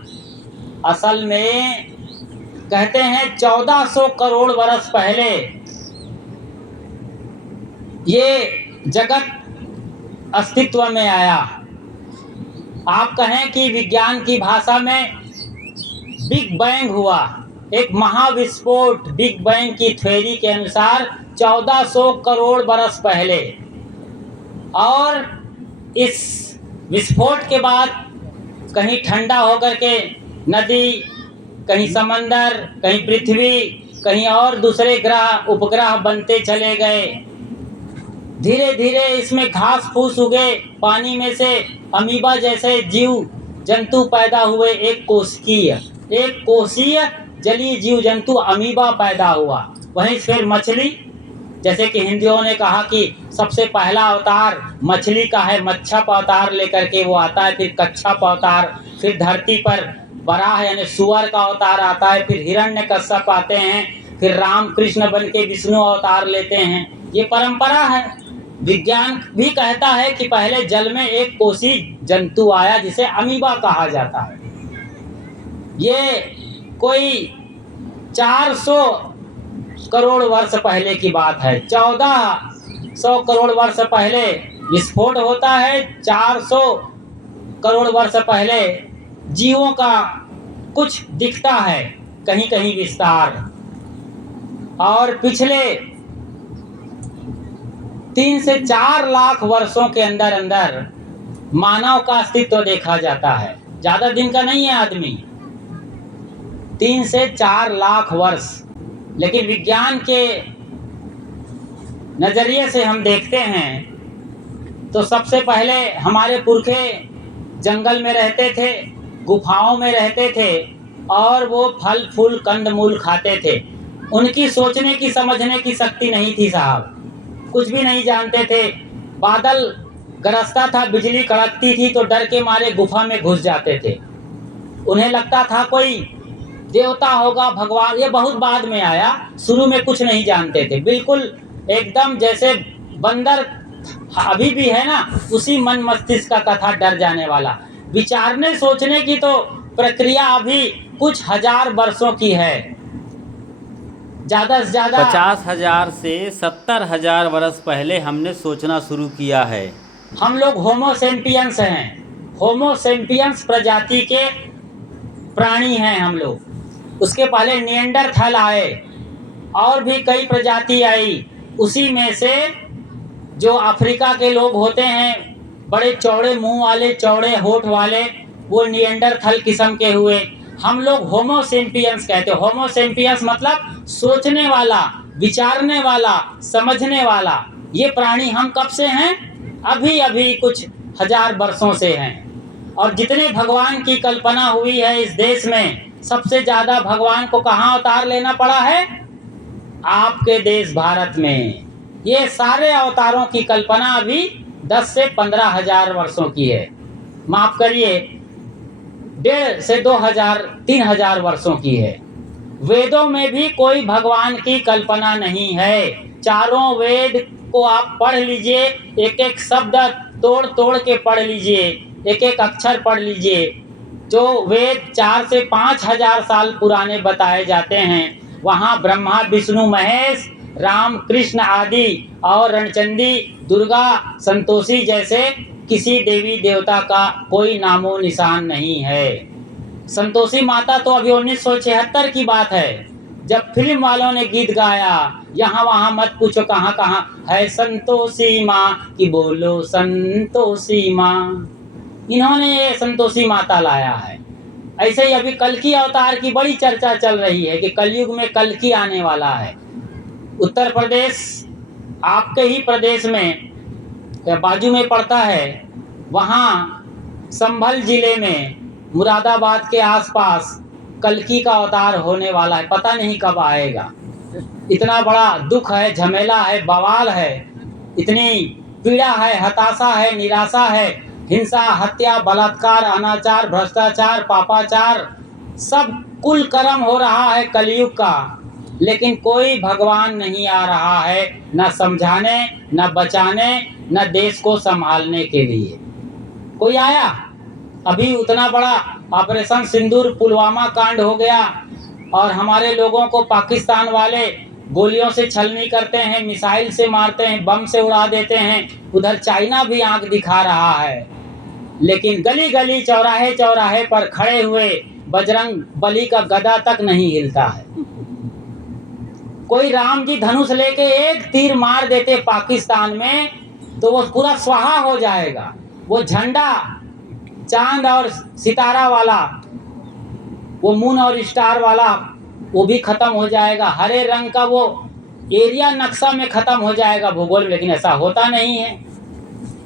असल में कहते हैं 1400 करोड़ वर्ष पहले ये जगत अस्तित्व में आया। आप कहें कि विज्ञान की भाषा में बिग बैंग हुआ, एक महाविस्फोट। बिग बैंग की थ्योरी के अनुसार 1400 करोड़ वर्ष पहले, और इस विस्फोट के बाद कहीं ठंडा होकर के नदी, कहीं समंदर, कहीं पृथ्वी, कहीं और दूसरे ग्रह उपग्रह बनते चले गए। धीरे धीरे इसमें घास फूस उगे, पानी में से अमीबा जैसे जीव जंतु पैदा हुए। एक कोशीय जलीय जीव जंतु अमीबा पैदा हुआ। वहीं फिर मछली, जैसे कि हिंदियों ने कहा कि सबसे पहला अवतार मछली का है, मच्छप अवतार लेकर के वो आता है, फिर कच्छप अवतार, फिर धरती पर वराह यानी सुअर का अवतार आता है, फिर हिरण्यकश्यप आते हैं, फिर राम कृष्ण बन के विष्णु अवतार लेते हैं। ये परंपरा है। विज्ञान भी कहता है कि पहले जल में एक कोशी जंतु आया जिसे अमीबा कहा जाता है। ये कोई 400 करोड़ वर्ष पहले की बात है। 1400 करोड़ वर्ष पहले विस्फोट होता है। 400 करोड़ वर्ष पहले जीवों का कुछ दिखता है, कहीं कहीं विस्तार, और पिछले 3 से 4 लाख वर्षों के अंदर अंदर मानव का अस्तित्व देखा जाता है। ज्यादा दिन का नहीं है आदमी, 3 से 4 लाख वर्ष। लेकिन विज्ञान के नजरिए से हम देखते हैं तो सबसे पहले हमारे पुरखे जंगल में रहते थे, गुफाओं में रहते थे, और वो फल फूल कंदमूल खाते थे। उनकी सोचने की समझने की शक्ति नहीं थी साहब, कुछ भी नहीं जानते थे। बादल गरजता था, बिजली कड़कती थी तो डर के मारे गुफा में घुस जाते थे। उन्हें लगता था कोई देवता होगा, भगवान। ये बहुत बाद में आया, शुरू में कुछ नहीं जानते थे, बिल्कुल एकदम जैसे बंदर अभी भी है ना, उसी मन मस्तिष्क का था, डर जाने वाला। विचारने सोचने की तो प्रक्रिया अभी कुछ हजार वर्षों की है, ज्यादा से ज्यादा 50,000 से 70,000 वर्ष पहले हमने सोचना शुरू किया है। हम लोग होमो सेपियंस हैं। होमो सेपियंस प्रजाति के प्राणी हैं हम लोग। उसके पहले निएंडरथल आए और भी कई प्रजाति आई। उसी में से जो अफ्रीका के लोग होते हैं, बड़े चौड़े मुंह वाले, चौड़े होठ वाले, वो निएंडरथल किस्म के हुए। हम लोग होमो सेपियंस कहते हैं। होमो सेपियंस मतलब सोचने वाला, विचारने वाला, समझने वाला। ये प्राणी हम कब से हैं? अभी अभी कुछ हजार वर्षों से हैं। और जितने भगवान की कल्पना हुई है इस देश में, सबसे ज्यादा भगवान को कहाँ अवतार लेना पड़ा है? आपके देश भारत में। ये सारे अवतारों की कल्पना अभी 10 से 15 हजार वर्षों की है। माफ करिए, 1.5 से 2,000 3,000 वर्षों की है। वेदों में भी कोई भगवान की कल्पना नहीं है। चारों वेद को आप पढ़ लीजिए, एक एक शब्द तोड़ तोड़ के पढ़ लीजिए, एक एक अक्षर पढ़ लीजिए। जो वेद 4 से 5,000 साल पुराने बताए जाते हैं, वहाँ ब्रह्मा, विष्णु, महेश, राम, कृष्ण आदि और रणचंडी, दुर्गा, संतोषी जैसे किसी देवी देवता का कोई नामो निशान नहीं है। संतोषी माता तो अभी 1976 की बात है, जब फिल्म वालों ने गीत गाया, यहाँ वहाँ मत पूछो कहाँ कहाँ है संतोषी माँ की बोलो संतोषी माँ। इन्होंने ये संतोषी माता लाया है। ऐसे ही अभी कल्कि अवतार की बड़ी चर्चा चल रही है कि कलयुग में कल्कि आने वाला है। उत्तर प्रदेश आपके ही प्रदेश में बाजू में पड़ता है, वहाँ संभल जिले में मुरादाबाद के आसपास कल्कि का अवतार होने वाला है। पता नहीं कब आएगा। इतना बड़ा दुख है, झमेला है, बवाल है, इतनी पीड़ा है, हताशा है, निराशा है, हिंसा, हत्या, बलात्कार, अनाचार, भ्रष्टाचार, पापाचार, सब कुल कर्म हो रहा है कलयुग का। लेकिन कोई भगवान नहीं आ रहा है, न समझाने, न बचाने, न देश को संभालने के लिए। कोई आया? अभी उतना बड़ा ऑपरेशन सिंदूर, पुलवामा कांड हो गया और हमारे लोगों को पाकिस्तान वाले गोलियों से छलनी करते हैं, मिसाइल से मारते हैं, बम से उड़ा देते हैं। उधर चाइना भी आंख दिखा रहा है, लेकिन गली गली, चौराहे चौराहे पर खड़े हुए बजरंग बली का गदा तक नहीं हिलता है। कोई राम जी धनुष लेके एक तीर मार देते पाकिस्तान में तो वो पूरा स्वाहा हो जाएगा। वो झंडा चांद और सितारा वाला, वो मून और स्टार वाला, वो भी खत्म हो जाएगा। हरे रंग का वो एरिया नक्शा में खत्म हो जाएगा भूगोल में, लेकिन ऐसा होता नहीं है।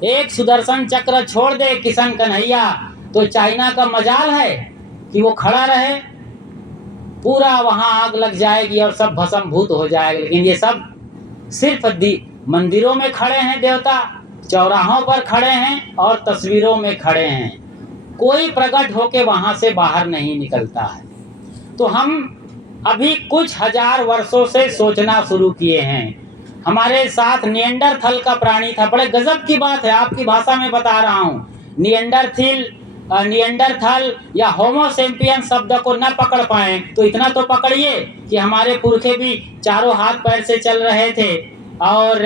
एक सुदर्शन चक्र छोड़ दे किशन कन्हैया तो चाइना का मजाल है कि वो खड़ा रहे, पूरा वहां आग लग जाएगी और सब भस्मभूत हो जाएगा। लेकिन ये सब सिर्फ मंदिरों में खड़े हैं देवता, चौराहों पर खड़े हैं और तस्वीरों में खड़े हैं। कोई प्रकट होके वहां से बाहर नहीं निकलता है। तो हम अभी कुछ हजार वर्षों से सोचना शुरू किए हैं। हमारे साथ निएंडरथल का प्राणी था। बड़े गजब की बात है, आपकी भाषा में बता रहा हूँ। निएंडरथल या होमो सेपियंस शब्द को न पकड़ पाए तो इतना तो पकड़िए कि हमारे पुरखे भी चारों हाथ पैर से चल रहे थे और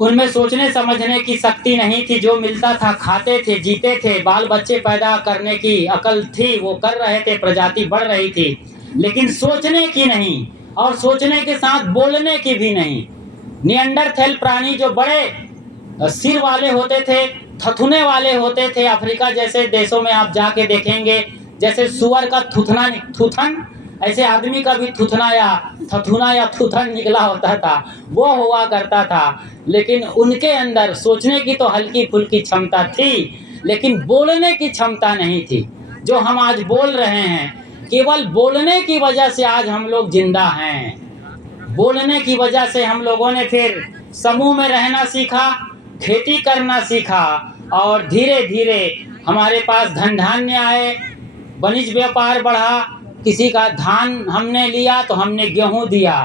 उनमें सोचने समझने की शक्ति नहीं थी। जो मिलता था खाते थे, जीते थे, बाल बच्चे पैदा करने की अकल थी, वो कर रहे थे, प्रजाति बढ़ रही थी, लेकिन सोचने की नहीं, और सोचने के साथ बोलने की भी नहीं। निएंडरथल प्राणी जो बड़े सिर वाले होते थे, थथुने वाले होते थे, अफ्रीका जैसे देशों में आप जाके देखेंगे, जैसे सुअर का थुथन, ऐसे आदमी का भी थुथना या थुथन निकला होता था, वो हुआ करता था। लेकिन उनके अंदर सोचने की तो हल्की फुल्की क्षमता थी, लेकिन बोलने की क्षमता नहीं थी। जो हम आज बोल रहे हैं, केवल बोलने की वजह से आज हम लोग जिंदा हैं। बोलने की वजह से हम लोगों ने फिर समूह में रहना सीखा, खेती करना सीखा, और धीरे धीरे हमारे पास धन धान्य आए, वाणिज्य व्यापार बढ़ा। किसी का धान हमने लिया तो हमने गेहूं दिया,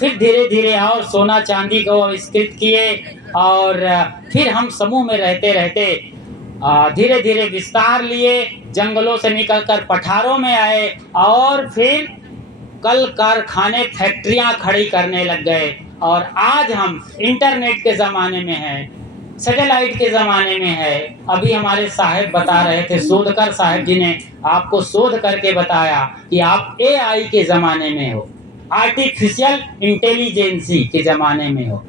फिर धीरे धीरे और सोना चांदी को आविष्कृत किए, और फिर हम समूह में रहते रहते धीरे धीरे विस्तार लिए, जंगलों से निकलकर पठारों में आए, और फिर कल कारखाने, फैक्ट्रियां खड़ी करने लग गए। और आज हम इंटरनेट के ज़माने में हैं। सैटेलाइट के ज़माने में है। अभी हमारे साहब बता रहे थे, शोधकर साहब जी ने आपको शोध करके बताया कि आप एआई के ज़माने में हो, आर्टिफिशियल इंटेलिजेंसी के ज़माने में हो।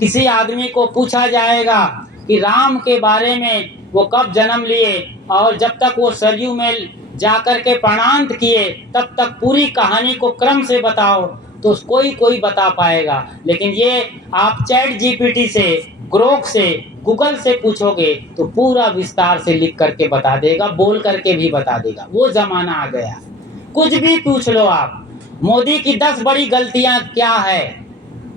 किसी आदमी को पूछा जाएगा कि राम के बारे में वो कब जन्म लिए और जब तक वो सरयू में जाकर के प्रणांत किए तब तक पूरी कहानी को क्रम से बताओ, तो कोई बता पाएगा। लेकिन ये आप चैट जीपीटी से, ग्रोक से, गूगल से पूछोगे तो पूरा विस्तार से लिख करके बता देगा, बोल करके भी बता देगा। वो ज़माना आ गया। कुछ भी पूछ लो आप, मोदी की 10 बड़ी गलतियां क्या है,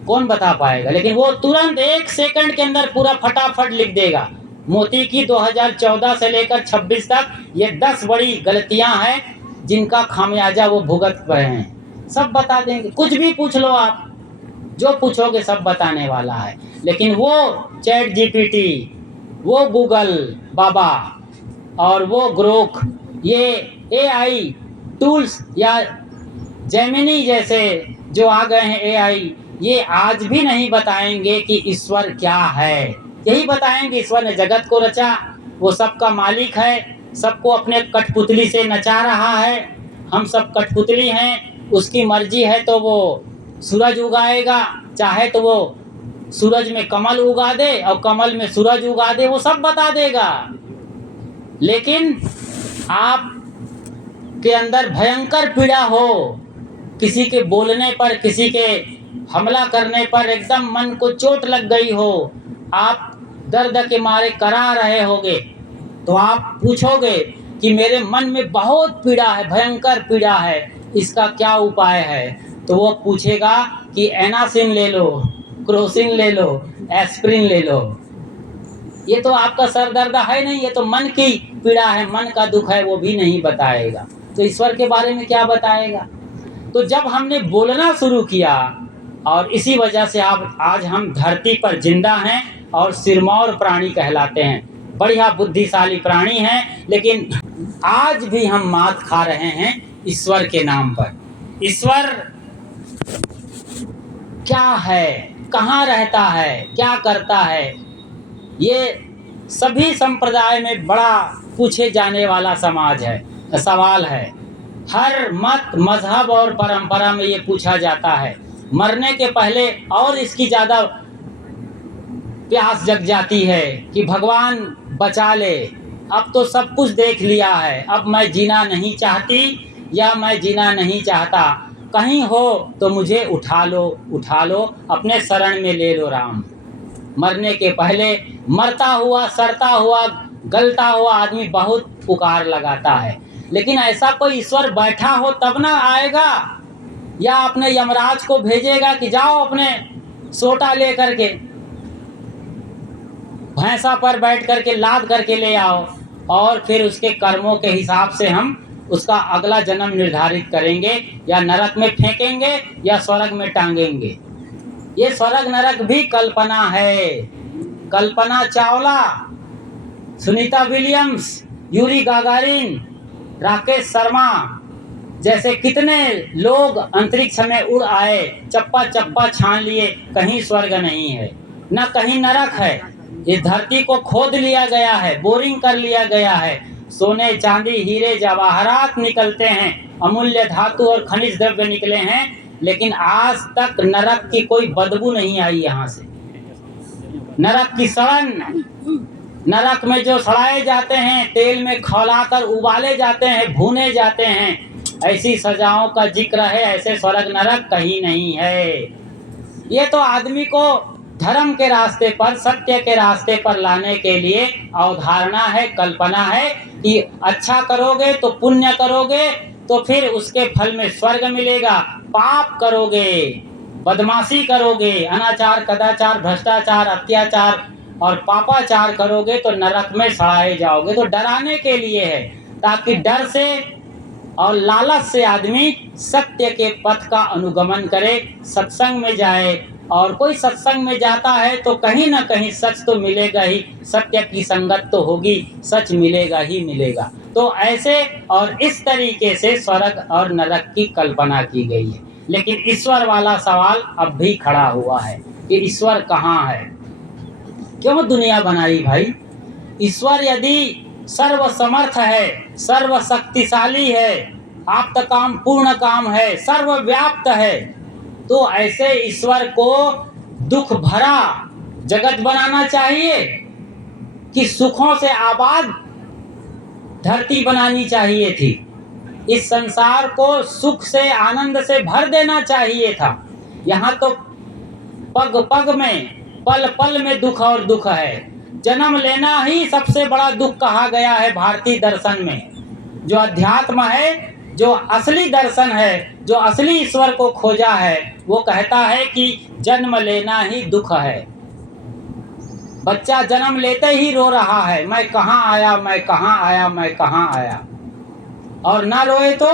कौन बता पाएगा? लेकिन वो तुरंत 1 सेकंड के अंदर पूरा फटाफट लिख देगा। मोदी की 2014 से लेकर 26 तक ये 10 बड़ी गलतियां हैं जिनका खामियाजा वो भुगत रहे हैं, सब बता देंगे। कुछ भी पूछ लो आप, जो पूछोगे सब बताने वाला है। लेकिन वो चैट जीपीटी, वो गूगल बाबा और वो ग्रोक, ये एआई टूल्स या जेमिनी जैसे जो आ गए हैं एआई, ये आज भी नहीं बताएंगे कि ईश्वर क्या है। यही बताएंगे ईश्वर ने जगत को रचा, वो सबका मालिक है, सबको अपने कठपुतली से नचा रहा है, हम सब कठपुतली हैं, उसकी मर्जी है तो वो सूरज उगाएगा, चाहे तो वो सूरज में कमल उगा दे और कमल में सूरज उगा दे, वो सब बता देगा। लेकिन आप के अंदर भयंकर पीड़ा हो, किसी के बोलने पर, किसी के हमला करने पर एकदम मन को चोट लग गई हो, आप दर्द के मारे करा रहे होगे, तो आप पूछोगे कि मेरे मन में बहुत पीड़ा है, भयंकर पीड़ा है, इसका क्या उपाय है? तो वो पूछेगा कि एनासिन ले लो, क्रोसिन ले लो, एस्प्रिन ले लो। ये तो आपका सर दर्द है नहीं, ये तो मन की पीड़ा है, मन का दुख है, वो भी नहीं बताएगा। तो ईश्वर के बारे में क्या बताएगा? तो जब हमने बोलना शुरू किया, और इसी वजह से आज हम धरती पर जिंदा हैं और सिरमौर प्राणी कहलाते हैं, बढ़िया बुद्धिशाली प्राणी हैं, लेकिन आज भी हम मात खा रहे हैं ईश्वर के नाम पर। ईश्वर क्या है, कहाँ रहता है, क्या करता है, ये सभी संप्रदाय में बड़ा पूछे जाने वाला सवाल है। हर मत, मजहब और परंपरा में ये पूछा जाता है। मरने के पहले और इसकी ज़्यादा प्यास जग जाती है कि भगवान बचा ले, अब तो सब कुछ देख लिया है, अब मैं जीना नहीं चाहती या मैं जीना नहीं चाहता, कहीं हो तो मुझे उठा लो, अपने शरण में ले लो राम। मरने के पहले मरता हुआ, सड़ता हुआ, गलता हुआ आदमी बहुत पुकार लगाता है। लेकिन ऐसा कोई ईश्वर बैठा हो तब ना आएगा, या अपने यमराज को भेजेगा कि जाओ अपने सोटा ले करके भैंसा पर बैठ करके लाद करके ले आओ, और फिर उसके कर्मों के हिसाब से हम उसका अगला जन्म निर्धारित करेंगे, या नरक में फेंकेंगे या स्वर्ग में टांगेंगे। ये स्वर्ग नरक भी कल्पना है। Kalpana Chawla, Sunita Williams, Yuri Gagarin, Rakesh Sharma जैसे कितने लोग अंतरिक्ष में उड़ आए, चप्पा चप्पा छान लिए, कहीं स्वर्ग नहीं है, न कहीं नरक है। इस धरती को खोद लिया गया है, बोरिंग कर लिया गया है, सोने चांदी हीरे जवाहरात निकलते हैं, अमूल्य धातु और खनिज द्रव्य निकले हैं, लेकिन आज तक नरक की कोई बदबू नहीं आई यहाँ से। नरक की सड़न, नरक में जो सड़ाए जाते हैं, तेल में खौलाकर उबाले जाते हैं, भूने जाते हैं, ऐसी सजाओं का जिक्र है, ऐसे स्वर्ग नरक कहीं नहीं है। ये तो आदमी को धर्म के रास्ते पर, सत्य के रास्ते पर लाने के लिए अवधारणा है, कल्पना है कि अच्छा करोगे तो पुण्य करोगे तो फिर उसके फल में स्वर्ग मिलेगा, पाप करोगे, बदमाशी करोगे, अनाचार, कदाचार, भ्रष्टाचार, अत्याचार और पापाचार करोगे तो नरक में सड़ाए जाओगे। तो डराने के लिए है, ताकि डर से और लालच से आदमी सत्य के पथ का अनुगमन करे, सत्संग में जाए, और कोई सत्संग में जाता है तो कहीं ना कहीं सच तो मिलेगा ही, सत्य की संगत तो होगी, सच मिलेगा ही मिलेगा। तो ऐसे और इस तरीके से स्वर्ग और नरक की कल्पना की गई है। लेकिन ईश्वर वाला सवाल अब भी खड़ा हुआ है कि ईश्वर कहाँ है। क्यों दुनिया बनाई भाई? ईश्वर यदि सर्वसमर्थ है, सर्वशक्तिशाली है, आप तक काम पूर्ण काम है, सर्वव्याप्त है, तो ऐसे ईश्वर को दुख भरा जगत बनाना चाहिए कि सुखों से आबाद धरती बनानी चाहिए थी? इस संसार को सुख से आनंद से भर देना चाहिए था। यहाँ तो पग पग में, पल पल में दुख और दुख है। जन्म लेना ही सबसे बड़ा दुख कहा गया है भारतीय दर्शन में। जो अध्यात्म है, जो असली दर्शन है, जो असली ईश्वर को खोजा है, वो कहता है कि जन्म लेना ही दुख है। बच्चा जन्म लेते ही रो रहा है, मैं कहाँ आया, मैं कहाँ आया, मैं कहाँ आया। और ना रोए तो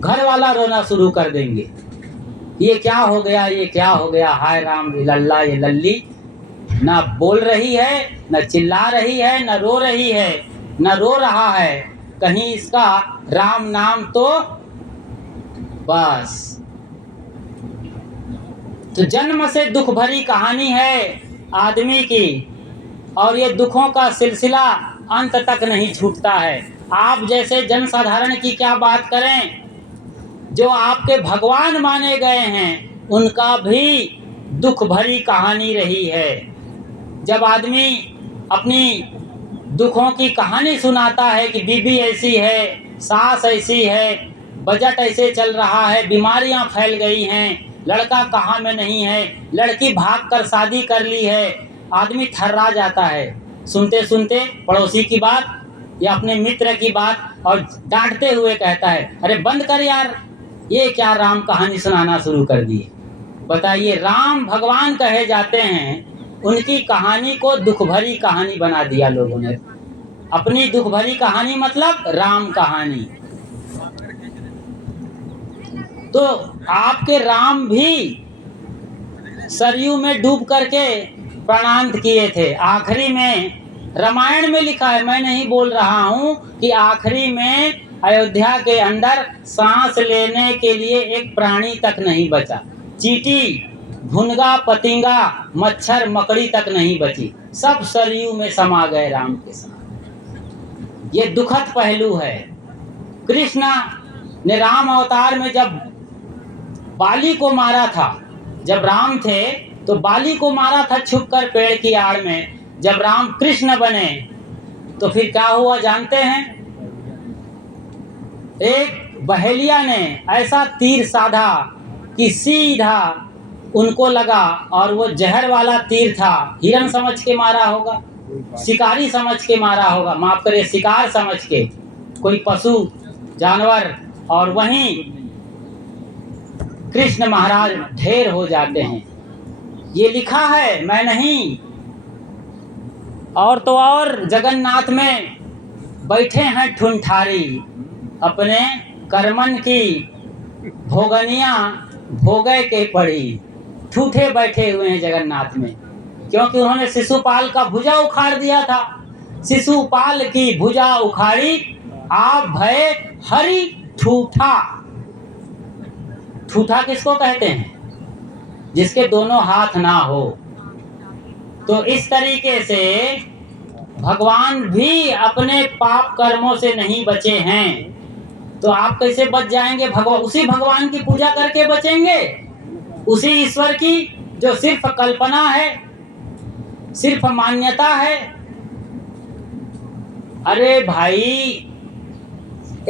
घर वाला रोना शुरू कर देंगे, ये क्या हो गया, ये क्या हो गया, हाय राम लल्ला ये लल्ली ना बोल रही है, न चिल्ला रही है, न रो रही है, न रो रहा है, कहीं इसका राम नाम तो बस। तो जन्म से दुख भरी कहानी है आदमी की, और ये दुखों का सिलसिला अंत तक नहीं छूटता है। आप जैसे जनसाधारण की क्या बात करें, जो आपके भगवान माने गए हैं, उनका भी दुख भरी कहानी रही है। जब आदमी अपनी दुखों की कहानी सुनाता है कि बीबी ऐसी है, सास ऐसी है, बजट ऐसे चल रहा है, बीमारियां फैल गई हैं, लड़का कहाँ में नहीं है, लड़की भाग कर शादी कर ली है, आदमी थर्रा जाता है सुनते सुनते पड़ोसी की बात या अपने मित्र की बात, और डांटते हुए कहता है, अरे बंद कर यार, ये क्या राम कहानी सुनाना शुरू कर दिए। बताइए, राम भगवान कहे जाते हैं, उनकी कहानी को दुख भरी कहानी बना दिया लोगों ने। अपनी दुख भरी कहानी मतलब राम कहानी। तो आपके राम भी सरयू में डूब करके प्राणांत किए थे। आखिरी में रामायण में लिखा है, मैं नहीं बोल रहा हूँ, कि आखिरी में अयोध्या के अंदर सांस लेने के लिए एक प्राणी तक नहीं बचा। चींटी, भुनगा, पतिंगा, मच्छर, मकड़ी तक नहीं बची, सब सरयू में समा गए राम के साथ। ये दुखद पहलू है। कृष्ण ने राम अवतार में जब बाली को मारा था, जब राम थे तो बाली को मारा था छुपकर पेड़ की आड़ में। जब राम कृष्ण बने तो फिर क्या हुआ जानते हैं? एक बहेलिया ने ऐसा तीर साधा कि सीधा उनको लगा, और वो जहर वाला तीर था। हिरन समझ के मारा होगा, शिकारी समझ के मारा होगा, माफ करिए शिकार समझ के, कोई पशु जानवर, और वहीं कृष्ण महाराज ढेर हो जाते हैं। ये लिखा है, मैं नहीं। और तो और जगन्नाथ में बैठे हैं ठुनठारी, अपने कर्मन की भोगनियाँ भोगे के पड़ी, ठूठे बैठे हुए हैं जगन्नाथ में, क्योंकि उन्होंने शिशुपाल का भुजा उखाड़ दिया था। शिशुपाल की भुजा उखाड़ी, आप भय हरि ठूठा। ठूठा किसको कहते हैं? जिसके दोनों हाथ ना हो। तो इस तरीके से भगवान भी अपने पाप कर्मों से नहीं बचे हैं, तो आप कैसे बच जाएंगे? उसी भगवान की पूजा करके बचेंगे, उसी ईश्वर की जो सिर्फ कल्पना है, सिर्फ मान्यता है। अरे भाई,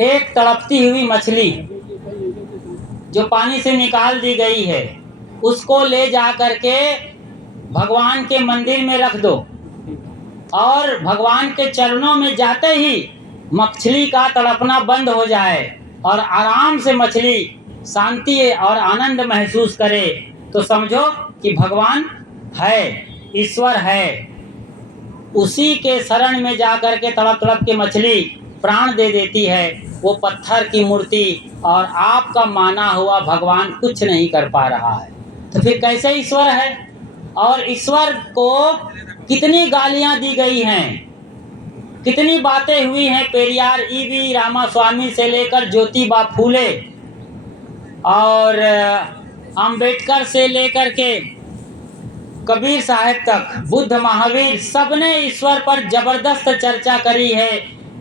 एक तड़पती हुई मछली जो पानी से निकाल दी गई है, उसको ले जा करके भगवान के मंदिर में रख दो, और भगवान के चरणों में जाते ही मछली का तड़पना बंद हो जाए और आराम से मछली शांति और आनंद महसूस करे, तो समझो कि भगवान है, ईश्वर है। उसी के शरण में जा कर के तड़प तड़प के मछली प्राण दे देती है। वो पत्थर की मूर्ति और आपका माना हुआ भगवान कुछ नहीं कर पा रहा है, तो फिर कैसे ईश्वर है? और ईश्वर को कितनी गालियां दी गई हैं, कितनी बातें हुई हैं। पेरियार ईवी रामास्वामी से लेकर ज्योतिबा फूले और अंबेडकर से लेकर के कबीर साहब तक, बुद्ध, महावीर, सबने ईश्वर पर जबरदस्त चर्चा करी है,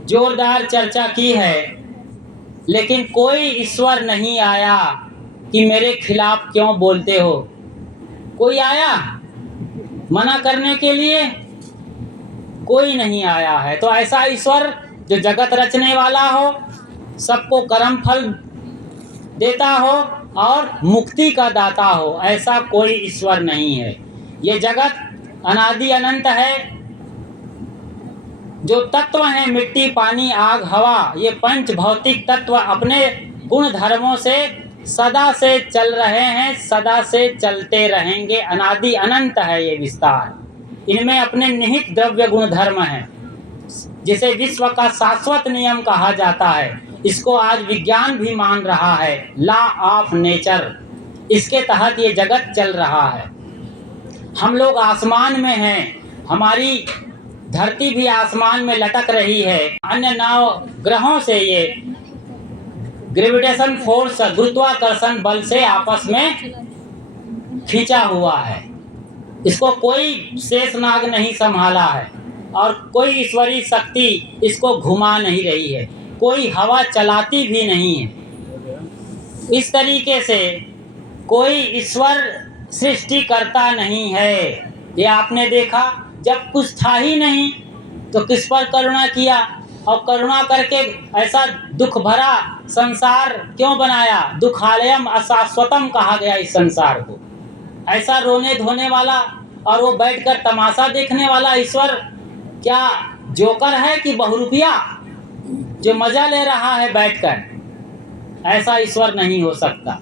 जोरदार चर्चा की है, लेकिन कोई ईश्वर नहीं आया कि मेरे खिलाफ क्यों बोलते हो। कोई आया मना करने के लिए? कोई नहीं आया है। तो ऐसा ईश्वर जो जगत रचने वाला हो, सबको कर्म फल देता हो और मुक्ति का दाता हो, ऐसा कोई ईश्वर नहीं है। ये जगत अनादि अनंत है। जो तत्व हैं मिट्टी, पानी, आग, हवा, ये पंच भौतिक तत्व अपने गुण धर्मों से सदा से चल रहे हैं, सदा से चलते रहेंगे। अनादि अनंत है ये विस्तार। इनमें अपने निहित द्रव्य गुण धर्म हैं, जिसे विश्व का शाश्वत नियम कहा जाता है। इसको आज विज्ञान भी मान रहा है, लॉ ऑफ नेचर। इसके तहत ये जगत चल रहा है। हम लोग आसमान में हैं, हमारी धरती भी आसमान में लटक रही है। अन्य 9 ग्रहों से ये ग्रेविटेशन फोर्स, गुरुत्वाकर्षण बल से आपस में खींचा हुआ है। इसको कोई शेषनाग नहीं संभाला है और कोई ईश्वरीय शक्ति इसको घुमा नहीं रही है, कोई हवा चलाती भी नहीं है। इस तरीके से कोई ईश्वर सृष्टिकर्ता नहीं है। ये आपने देखा, जब कुछ था ही नहीं तो किस पर करुणा किया, और करुणा करके ऐसा दुख भरा संसार क्यों बनाया। दुखालयम अशाश्वतम कहा गया इस संसार को। ऐसा रोने धोने वाला और वो बैठकर तमाशा देखने वाला ईश्वर क्या जोकर है कि बहुरूपिया जो मजा ले रहा है बैठकर? ऐसा ईश्वर नहीं हो सकता।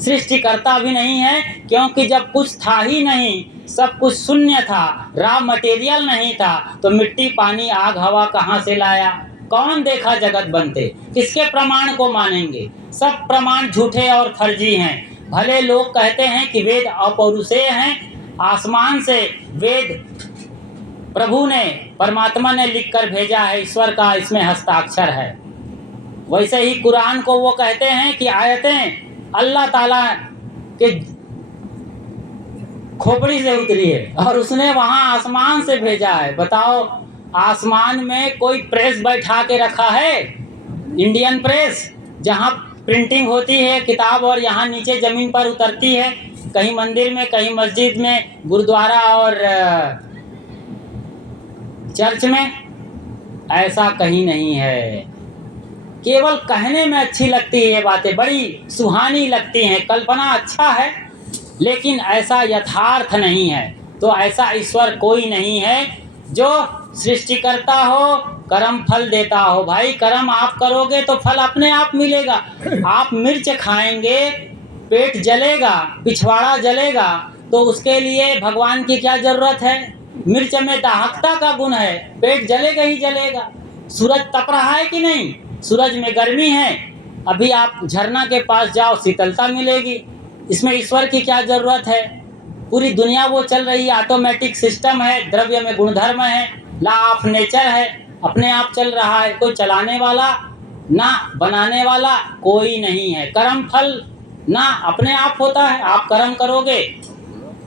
सृष्टिकर्ता भी नहीं है, क्योंकि जब कुछ था ही नहीं, सब कुछ शून्य था, रॉ मटेरियल नहीं था, तो मिट्टी, पानी, आग, हवा कहाँ से लाया? कौन देखा जगत बनते? किसके प्रमाण को मानेंगे? सब प्रमाण झूठे और फर्जी हैं। भले लोग कहते हैं कि वेद अपौरुषेय हैं, आसमान से वेद प्रभु ने, परमात्मा ने लिखकर भेजा है, ईश्वर का इसमें हस्ताक्षर है। वैसे ही कुरान को वो कहते हैं कि आयतें अल्लाह ताला के खोपड़ी से उतरी है और उसने वहां आसमान से भेजा है। बताओ, आसमान में कोई प्रेस बैठा के रखा है? इंडियन प्रेस, जहां प्रिंटिंग होती है किताब और यहाँ नीचे ज़मीन पर उतरती है, कहीं मंदिर में, कहीं मस्जिद में, गुरुद्वारा और चर्च में। ऐसा कहीं नहीं है। केवल कहने में अच्छी लगती है ये बातें, बड़ी सुहानी लगती हैं, कल्पना अच्छा है, लेकिन ऐसा यथार्थ नहीं है। तो ऐसा ईश्वर कोई नहीं है जो सृष्टिकर्ता हो, कर्म फल देता हो। भाई कर्म आप करोगे तो फल अपने आप मिलेगा। आप मिर्च खाएंगे, पेट जलेगा, पिछवाड़ा जलेगा, तो उसके लिए भगवान की क्या जरूरत है? मिर्च में दाहकता का गुण है, पेट जलेगा ही जलेगा। सूरज तप रहा है कि नहीं? सूरज में गर्मी है, अभी आप झरना के पास जाओ, शीतलता मिलेगी। इसमें ईश्वर की क्या जरूरत है? पूरी दुनिया वो चल रही है, ऑटोमेटिक सिस्टम है, द्रव्य में गुणधर्म है, लॉ ऑफ नेचर है, अपने आप चल रहा है। कोई चलाने वाला ना बनाने वाला कोई नहीं है। कर्म फल ना अपने आप होता है। आप कर्म करोगे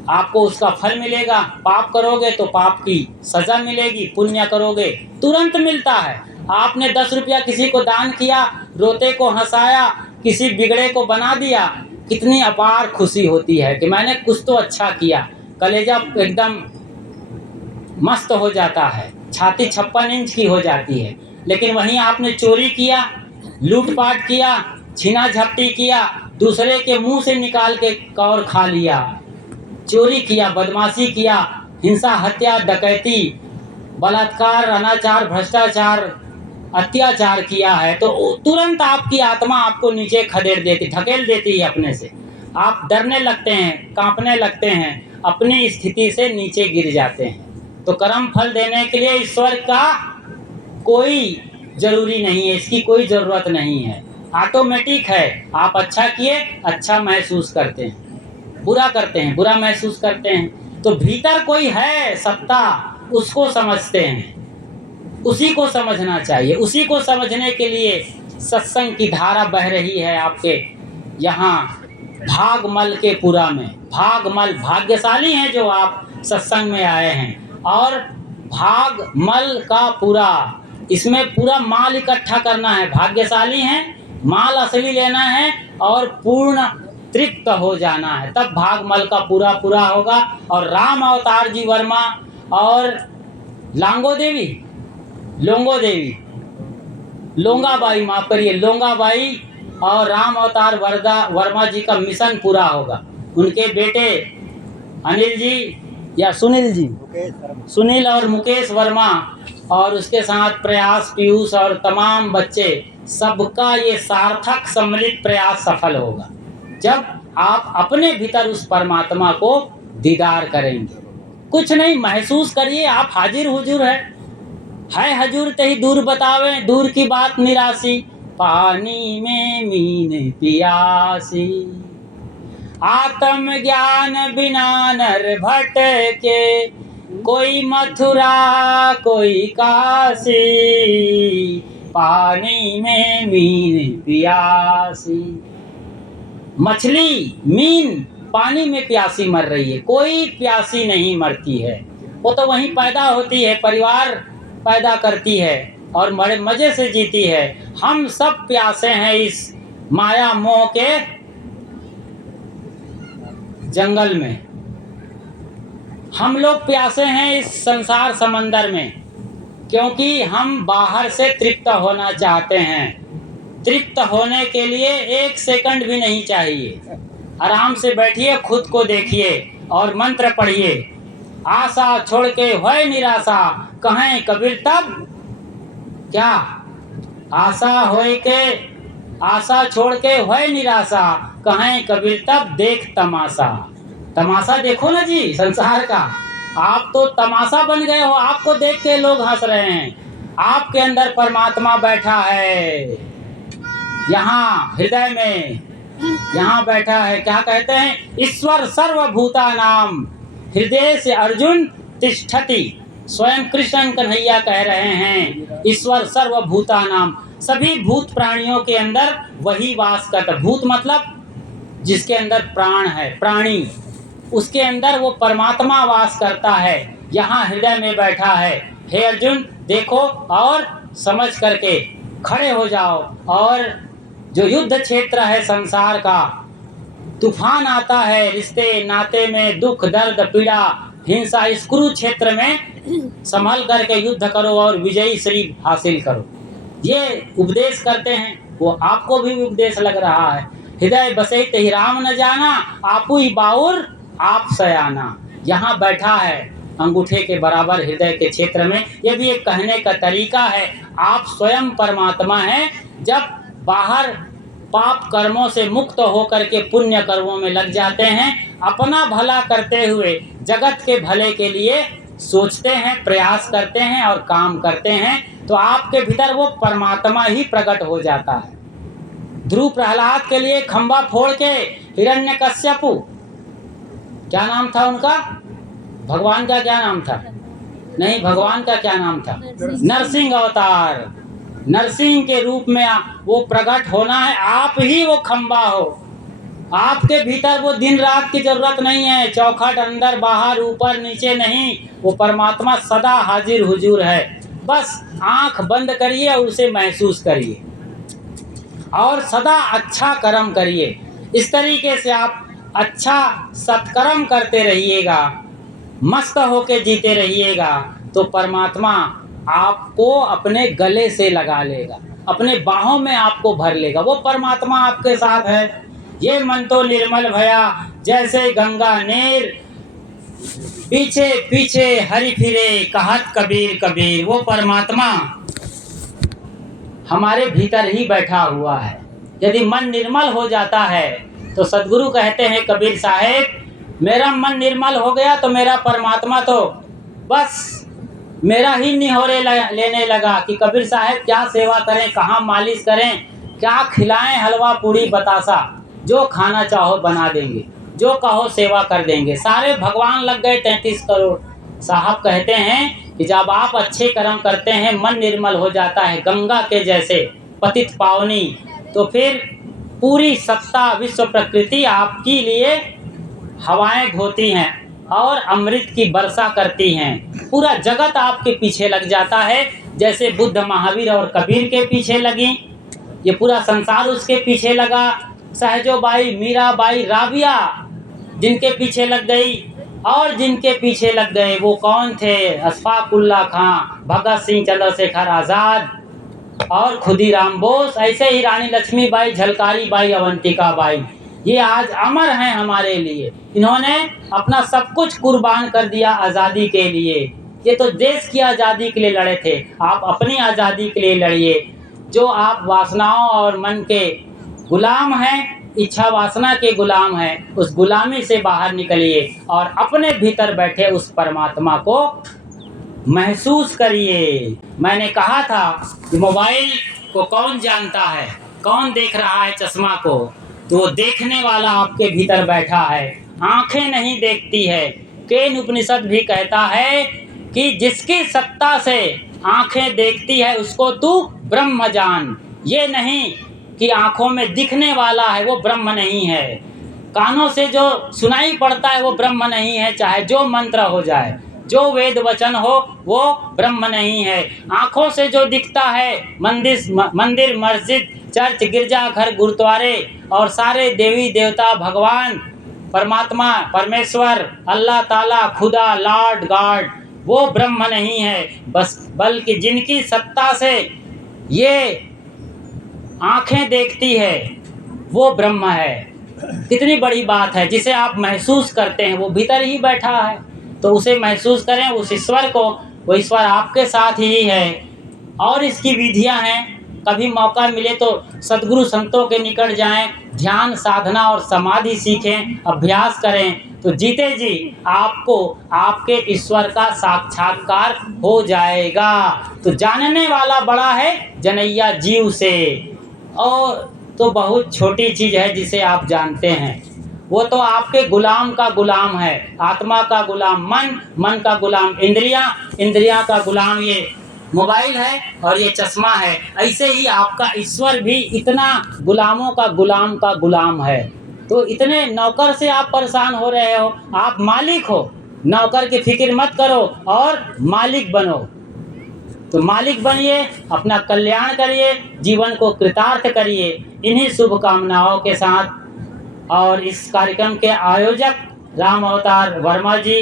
आपको उसका फल मिलेगा, पाप करोगे तो पाप की सजा मिलेगी, पुण्य करोगे तुरंत मिलता है। आपने 10 रुपया किसी को दान किया, रोते को हंसाया, किसी बिगड़े को बना दिया, कितनी अपार खुशी होती है कि मैंने कुछ तो अच्छा किया। कलेजा एकदम मस्त हो जाता है, छाती 56 इंच की हो जाती है। लेकिन वहीं आपने चोरी किया, लूटपाट किया, छीना झपटी किया, दूसरे के मुंह से निकाल के कौर खा लिया, चोरी किया, बदमाशी किया, हिंसा, हत्या, डकैती, बलात्कार, अनाचार, भ्रष्टाचार, अत्याचार किया है, तो तुरंत आपकी आत्मा आपको नीचे खदेड़ देती, ढकेल देती है अपने से। आप डरने लगते हैं, कांपने लगते हैं, अपनी स्थिति से नीचे गिर जाते हैं। तो कर्म फल देने के लिए ईश्वर का कोई जरूरी नहीं है, इसकी कोई ज़रूरत नहीं है, ऑटोमेटिक है। आप अच्छा किए, अच्छा महसूस करते हैं, बुरा करते हैं, बुरा महसूस करते हैं। तो भीतर कोई है सत्ता, उसको समझते हैं, उसी को समझना चाहिए। उसी को समझने के लिए सत्संग की धारा बह रही है आपके यहाँ भागमल के पुरा में। भागमल, भाग्यशाली हैं जो आप सत्संग में आए हैं। और भागमल का पूरा, इसमें पूरा माल इकट्ठा करना है। भाग्यशाली हैं, माल असली लेना है और पूर्ण तृप्त हो जाना है, तब भागमल का पूरा पूरा होगा। और राम अवतार जी वर्मा और लोंगा देवी, लोंगाबाई, माफ करिए, लोंगाबाई और राम अवतार वर्मा जी का मिशन पूरा होगा। उनके बेटे अनिल जी या सुनील और मुकेश वर्मा और उसके साथ प्रयास, पीयूष और तमाम बच्चे, सबका ये सार्थक सम्मिलित प्रयास सफल होगा जब आप अपने भीतर उस परमात्मा को दीदार करेंगे। कुछ नहीं, महसूस करिए आप हाजिर हुजूर है हजूर ते ही दूर बतावे, दूर की बात निरासी, पानी में मीन पियासी, आत्म ज्ञान बिना नर भटके, कोई मथुरा कोई काशी, पानी में मीन पियासी। मछली, मीन पानी में प्यासी मर रही है, कोई प्यासी नहीं मरती है, वो तो वहीं पैदा होती है, परिवार पैदा करती है और बड़े मजे से जीती है। हम सब प्यासे हैं इस माया मोह के जंगल में, हम लोग प्यासे हैं इस संसार समंदर में, क्योंकि हम बाहर से तृप्त होना चाहते हैं। तृप्त होने के लिए 1 सेकंड भी नहीं चाहिए। आराम से बैठिए, खुद को देखिए और मंत्र पढ़िए। आशा छोड़ के होए निराशा, कहें कबीर तब क्या, आशा छोड़ के होए निराशा, कहें कबीर तब देख तमाशा। तमाशा देखो ना जी संसार का, आप तो तमाशा बन गए हो, आपको देख के लोग हंस रहे हैं। आपके अंदर परमात्मा बैठा है, यहाँ हृदय में, यहाँ बैठा है। क्या कहते हैं, ईश्वर सर्वभूता नाम हृदय से अर्जुन तिष्ठति। स्वयं कृष्ण कन्हैया कह रहे हैं, ईश्वर सर्वभूता नाम, सभी भूत प्राणियों के अंदर वही वास करता। भूत मतलब जिसके अंदर प्राण है, प्राणी, उसके अंदर वो परमात्मा वास करता है, यहाँ हृदय में बैठा है। हे अर्जुन देखो और समझ करके खड़े हो जाओ। और जो युद्ध क्षेत्र है संसार का, तूफान आता है रिश्ते नाते में, दुख दर्द पीड़ा हिंसा, इस कुरुक्षेत्र में संभल करके युद्ध करो और विजयी श्री हासिल करो। ये उपदेश करते हैं, वो आपको भी उपदेश लग रहा है। हृदय बसे तहि राम न जाना, आपू ही बाउर आप सयाना। यहाँ बैठा है अंगूठे के बराबर हृदय के क्षेत्र में। ये भी एक कहने का तरीका है, आप स्वयं परमात्मा हैं। जब बाहर पाप कर्मों से मुक्त होकर के पुण्य कर्मों में लग जाते हैं, अपना भला करते हुए जगत के भले के लिए सोचते हैं, प्रयास करते हैं और काम करते हैं, तो आपके भीतर वो परमात्मा ही प्रकट हो जाता है। ध्रुव प्रहलाद के लिए खंबा फोड़ के हिरण्यकश्यपु, क्या नाम था उनका, भगवान का क्या नाम था, नहीं भगवान का क्या नाम था, नरसिंह अवतार, नरसिंह के रूप में वो प्रकट होना है। आप ही वो खंबा हो, आपके भीतर वो दिन रात की जरूरत नहीं है, चौखट अंदर बाहर ऊपर नीचे नहीं, वो परमात्मा सदा हाजिर हुजूर है। बस आंख बंद करिए और उसे महसूस करिए और सदा अच्छा कर्म करिए। इस तरीके से आप अच्छा सत्कर्म करते रहिएगा, मस्त होके जीते रहिएगा, तो परमात्मा आपको अपने गले से लगा लेगा, अपने बाहों में आपको भर लेगा। वो परमात्मा आपके साथ है। ये मन तो निर्मल भया जैसे गंगा नीर, पीछे पीछे हरि फिरे कहत कबीर कबीर। वो परमात्मा हमारे भीतर ही बैठा हुआ है। यदि मन निर्मल हो जाता है तो सदगुरु कहते हैं कबीर साहेब, मेरा मन निर्मल हो गया तो मेरा परमात्मा तो बस मेरा ही निहोरे लेने लगा कि कबीर साहब क्या सेवा करें, कहाँ मालिश करें, क्या खिलाएं, हलवा पूड़ी बतासा, जो खाना चाहो बना देंगे, जो कहो सेवा कर देंगे। सारे भगवान लग गए 33 करोड़। साहब कहते हैं कि जब आप अच्छे कर्म करते हैं, मन निर्मल हो जाता है गंगा के जैसे पतित पावनी, तो फिर पूरी सत्ता विश्व प्रकृति आपके लिए हवाएं धोती हैं और अमृत की वर्षा करती हैं। पूरा जगत आपके पीछे लग जाता है, जैसे बुद्ध, महावीर और कबीर के पीछे लगी। ये पूरा संसार उसके पीछे लगा। सहजोबाई, मीराबाई, राबिया जिनके पीछे लग गई, और जिनके पीछे लग गए वो कौन थे? अशफाकुल्ला खां, भगत सिंह, चंद्रशेखर आज़ाद और खुदीराम बोस। ऐसे ही रानी लक्ष्मीबाई, झलकारी बाई, अवंतिका बाई, ये आज अमर हैं हमारे लिए। इन्होंने अपना सब कुछ कुर्बान कर दिया आज़ादी के लिए। ये तो देश की आज़ादी के लिए लड़े थे। आप अपनी आज़ादी के लिए लड़िए। जो आप वासनाओं और मन के गुलाम हैं, इच्छा वासना के गुलाम हैं, उस गुलामी से बाहर निकलिए और अपने भीतर बैठे उस परमात्मा को महसूस करिए। मैंने कहा था कि मोबाइल को कौन जानता है, कौन देख रहा है चश्मा को? तो वो देखने वाला आपके भीतर बैठा है। आंखें नहीं देखती है। केन उपनिषद भी कहता है कि जिसकी सत्ता से आंखें देखती है उसको तू ब्रह्म जान। ये नहीं कि आंखों में दिखने वाला है वो ब्रह्म नहीं है। कानों से जो सुनाई पड़ता है वो ब्रह्म नहीं है, चाहे जो मंत्र हो जाए, जो वेद वचन हो, वो ब्रह्म नहीं है। आंखों से जो दिखता है, मंदिर, मस्जिद, चर्च, गिरजा घर, गुरुद्वारे और सारे देवी देवता, भगवान, परमात्मा, परमेश्वर, अल्लाह ताला, खुदा, लॉर्ड, गॉड, वो ब्रह्म नहीं है। बल्कि जिनकी सत्ता से ये आंखें देखती है वो ब्रह्म है। कितनी बड़ी बात है। जिसे आप महसूस करते हैं वो भीतर ही बैठा है, तो उसे महसूस करें, उस ईश्वर को। वो ईश्वर आपके साथ ही है। और इसकी विधियां हैं। कभी मौका मिले तो सद्गुरु संतों के निकट जाएं, ध्यान, साधना और समाधि सीखें, अभ्यास करें, तो जीते जी आपको आपके ईश्वर का साक्षात्कार हो जाएगा। तो जानने वाला बड़ा है जनैया जीव से। और तो बहुत छोटी चीज़ है जिसे आप जानते हैं, वो तो आपके गुलाम का गुलाम है। आत्मा का गुलाम मन, मन का गुलाम इंद्रियां, इंद्रियां का गुलाम ये मोबाइल है और ये चश्मा है। ऐसे ही आपका ईश्वर भी इतना गुलामों का गुलाम है। तो इतने नौकर से आप परेशान हो रहे हो, आप मालिक हो। नौकर की फिक्र मत करो और मालिक बनो। तो मालिक बनिए, अपना कल्याण करिए, जीवन को कृतार्थ करिए। इन्हीं शुभकामनाओं के साथ और इस कार्यक्रम के आयोजक राम अवतार वर्मा जी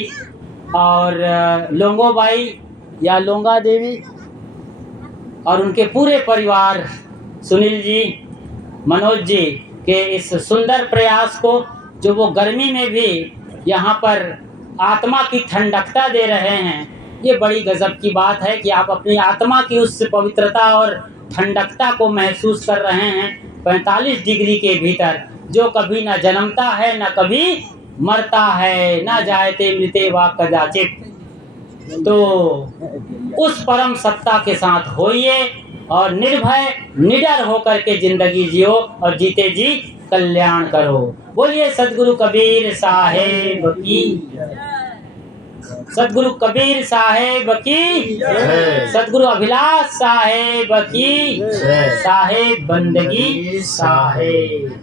और लोंगोबाई या लोंगा देवी और उनके पूरे परिवार, सुनील जी, मनोज जी के इस सुंदर प्रयास को, जो वो गर्मी में भी यहाँ पर आत्मा की ठंडकता दे रहे हैं, ये बड़ी गजब की बात है कि आप अपनी आत्मा की उस पवित्रता और ठंडकता को महसूस कर रहे हैं 45 डिग्री के भीतर, जो कभी न जन्मता है न कभी मरता है, न जायते मृते वा कदाचित। तो उस परम सत्ता के साथ होइए और निर्भय निडर होकर के जिंदगी जियो और जीते जी कल्याण करो। बोलिए सद्गुरु कबीर साहेब की, सद्गुरु कबीर साहेब की, सद्गुरु अभिलाष साहेब की, साहेब बंदगी साहेब।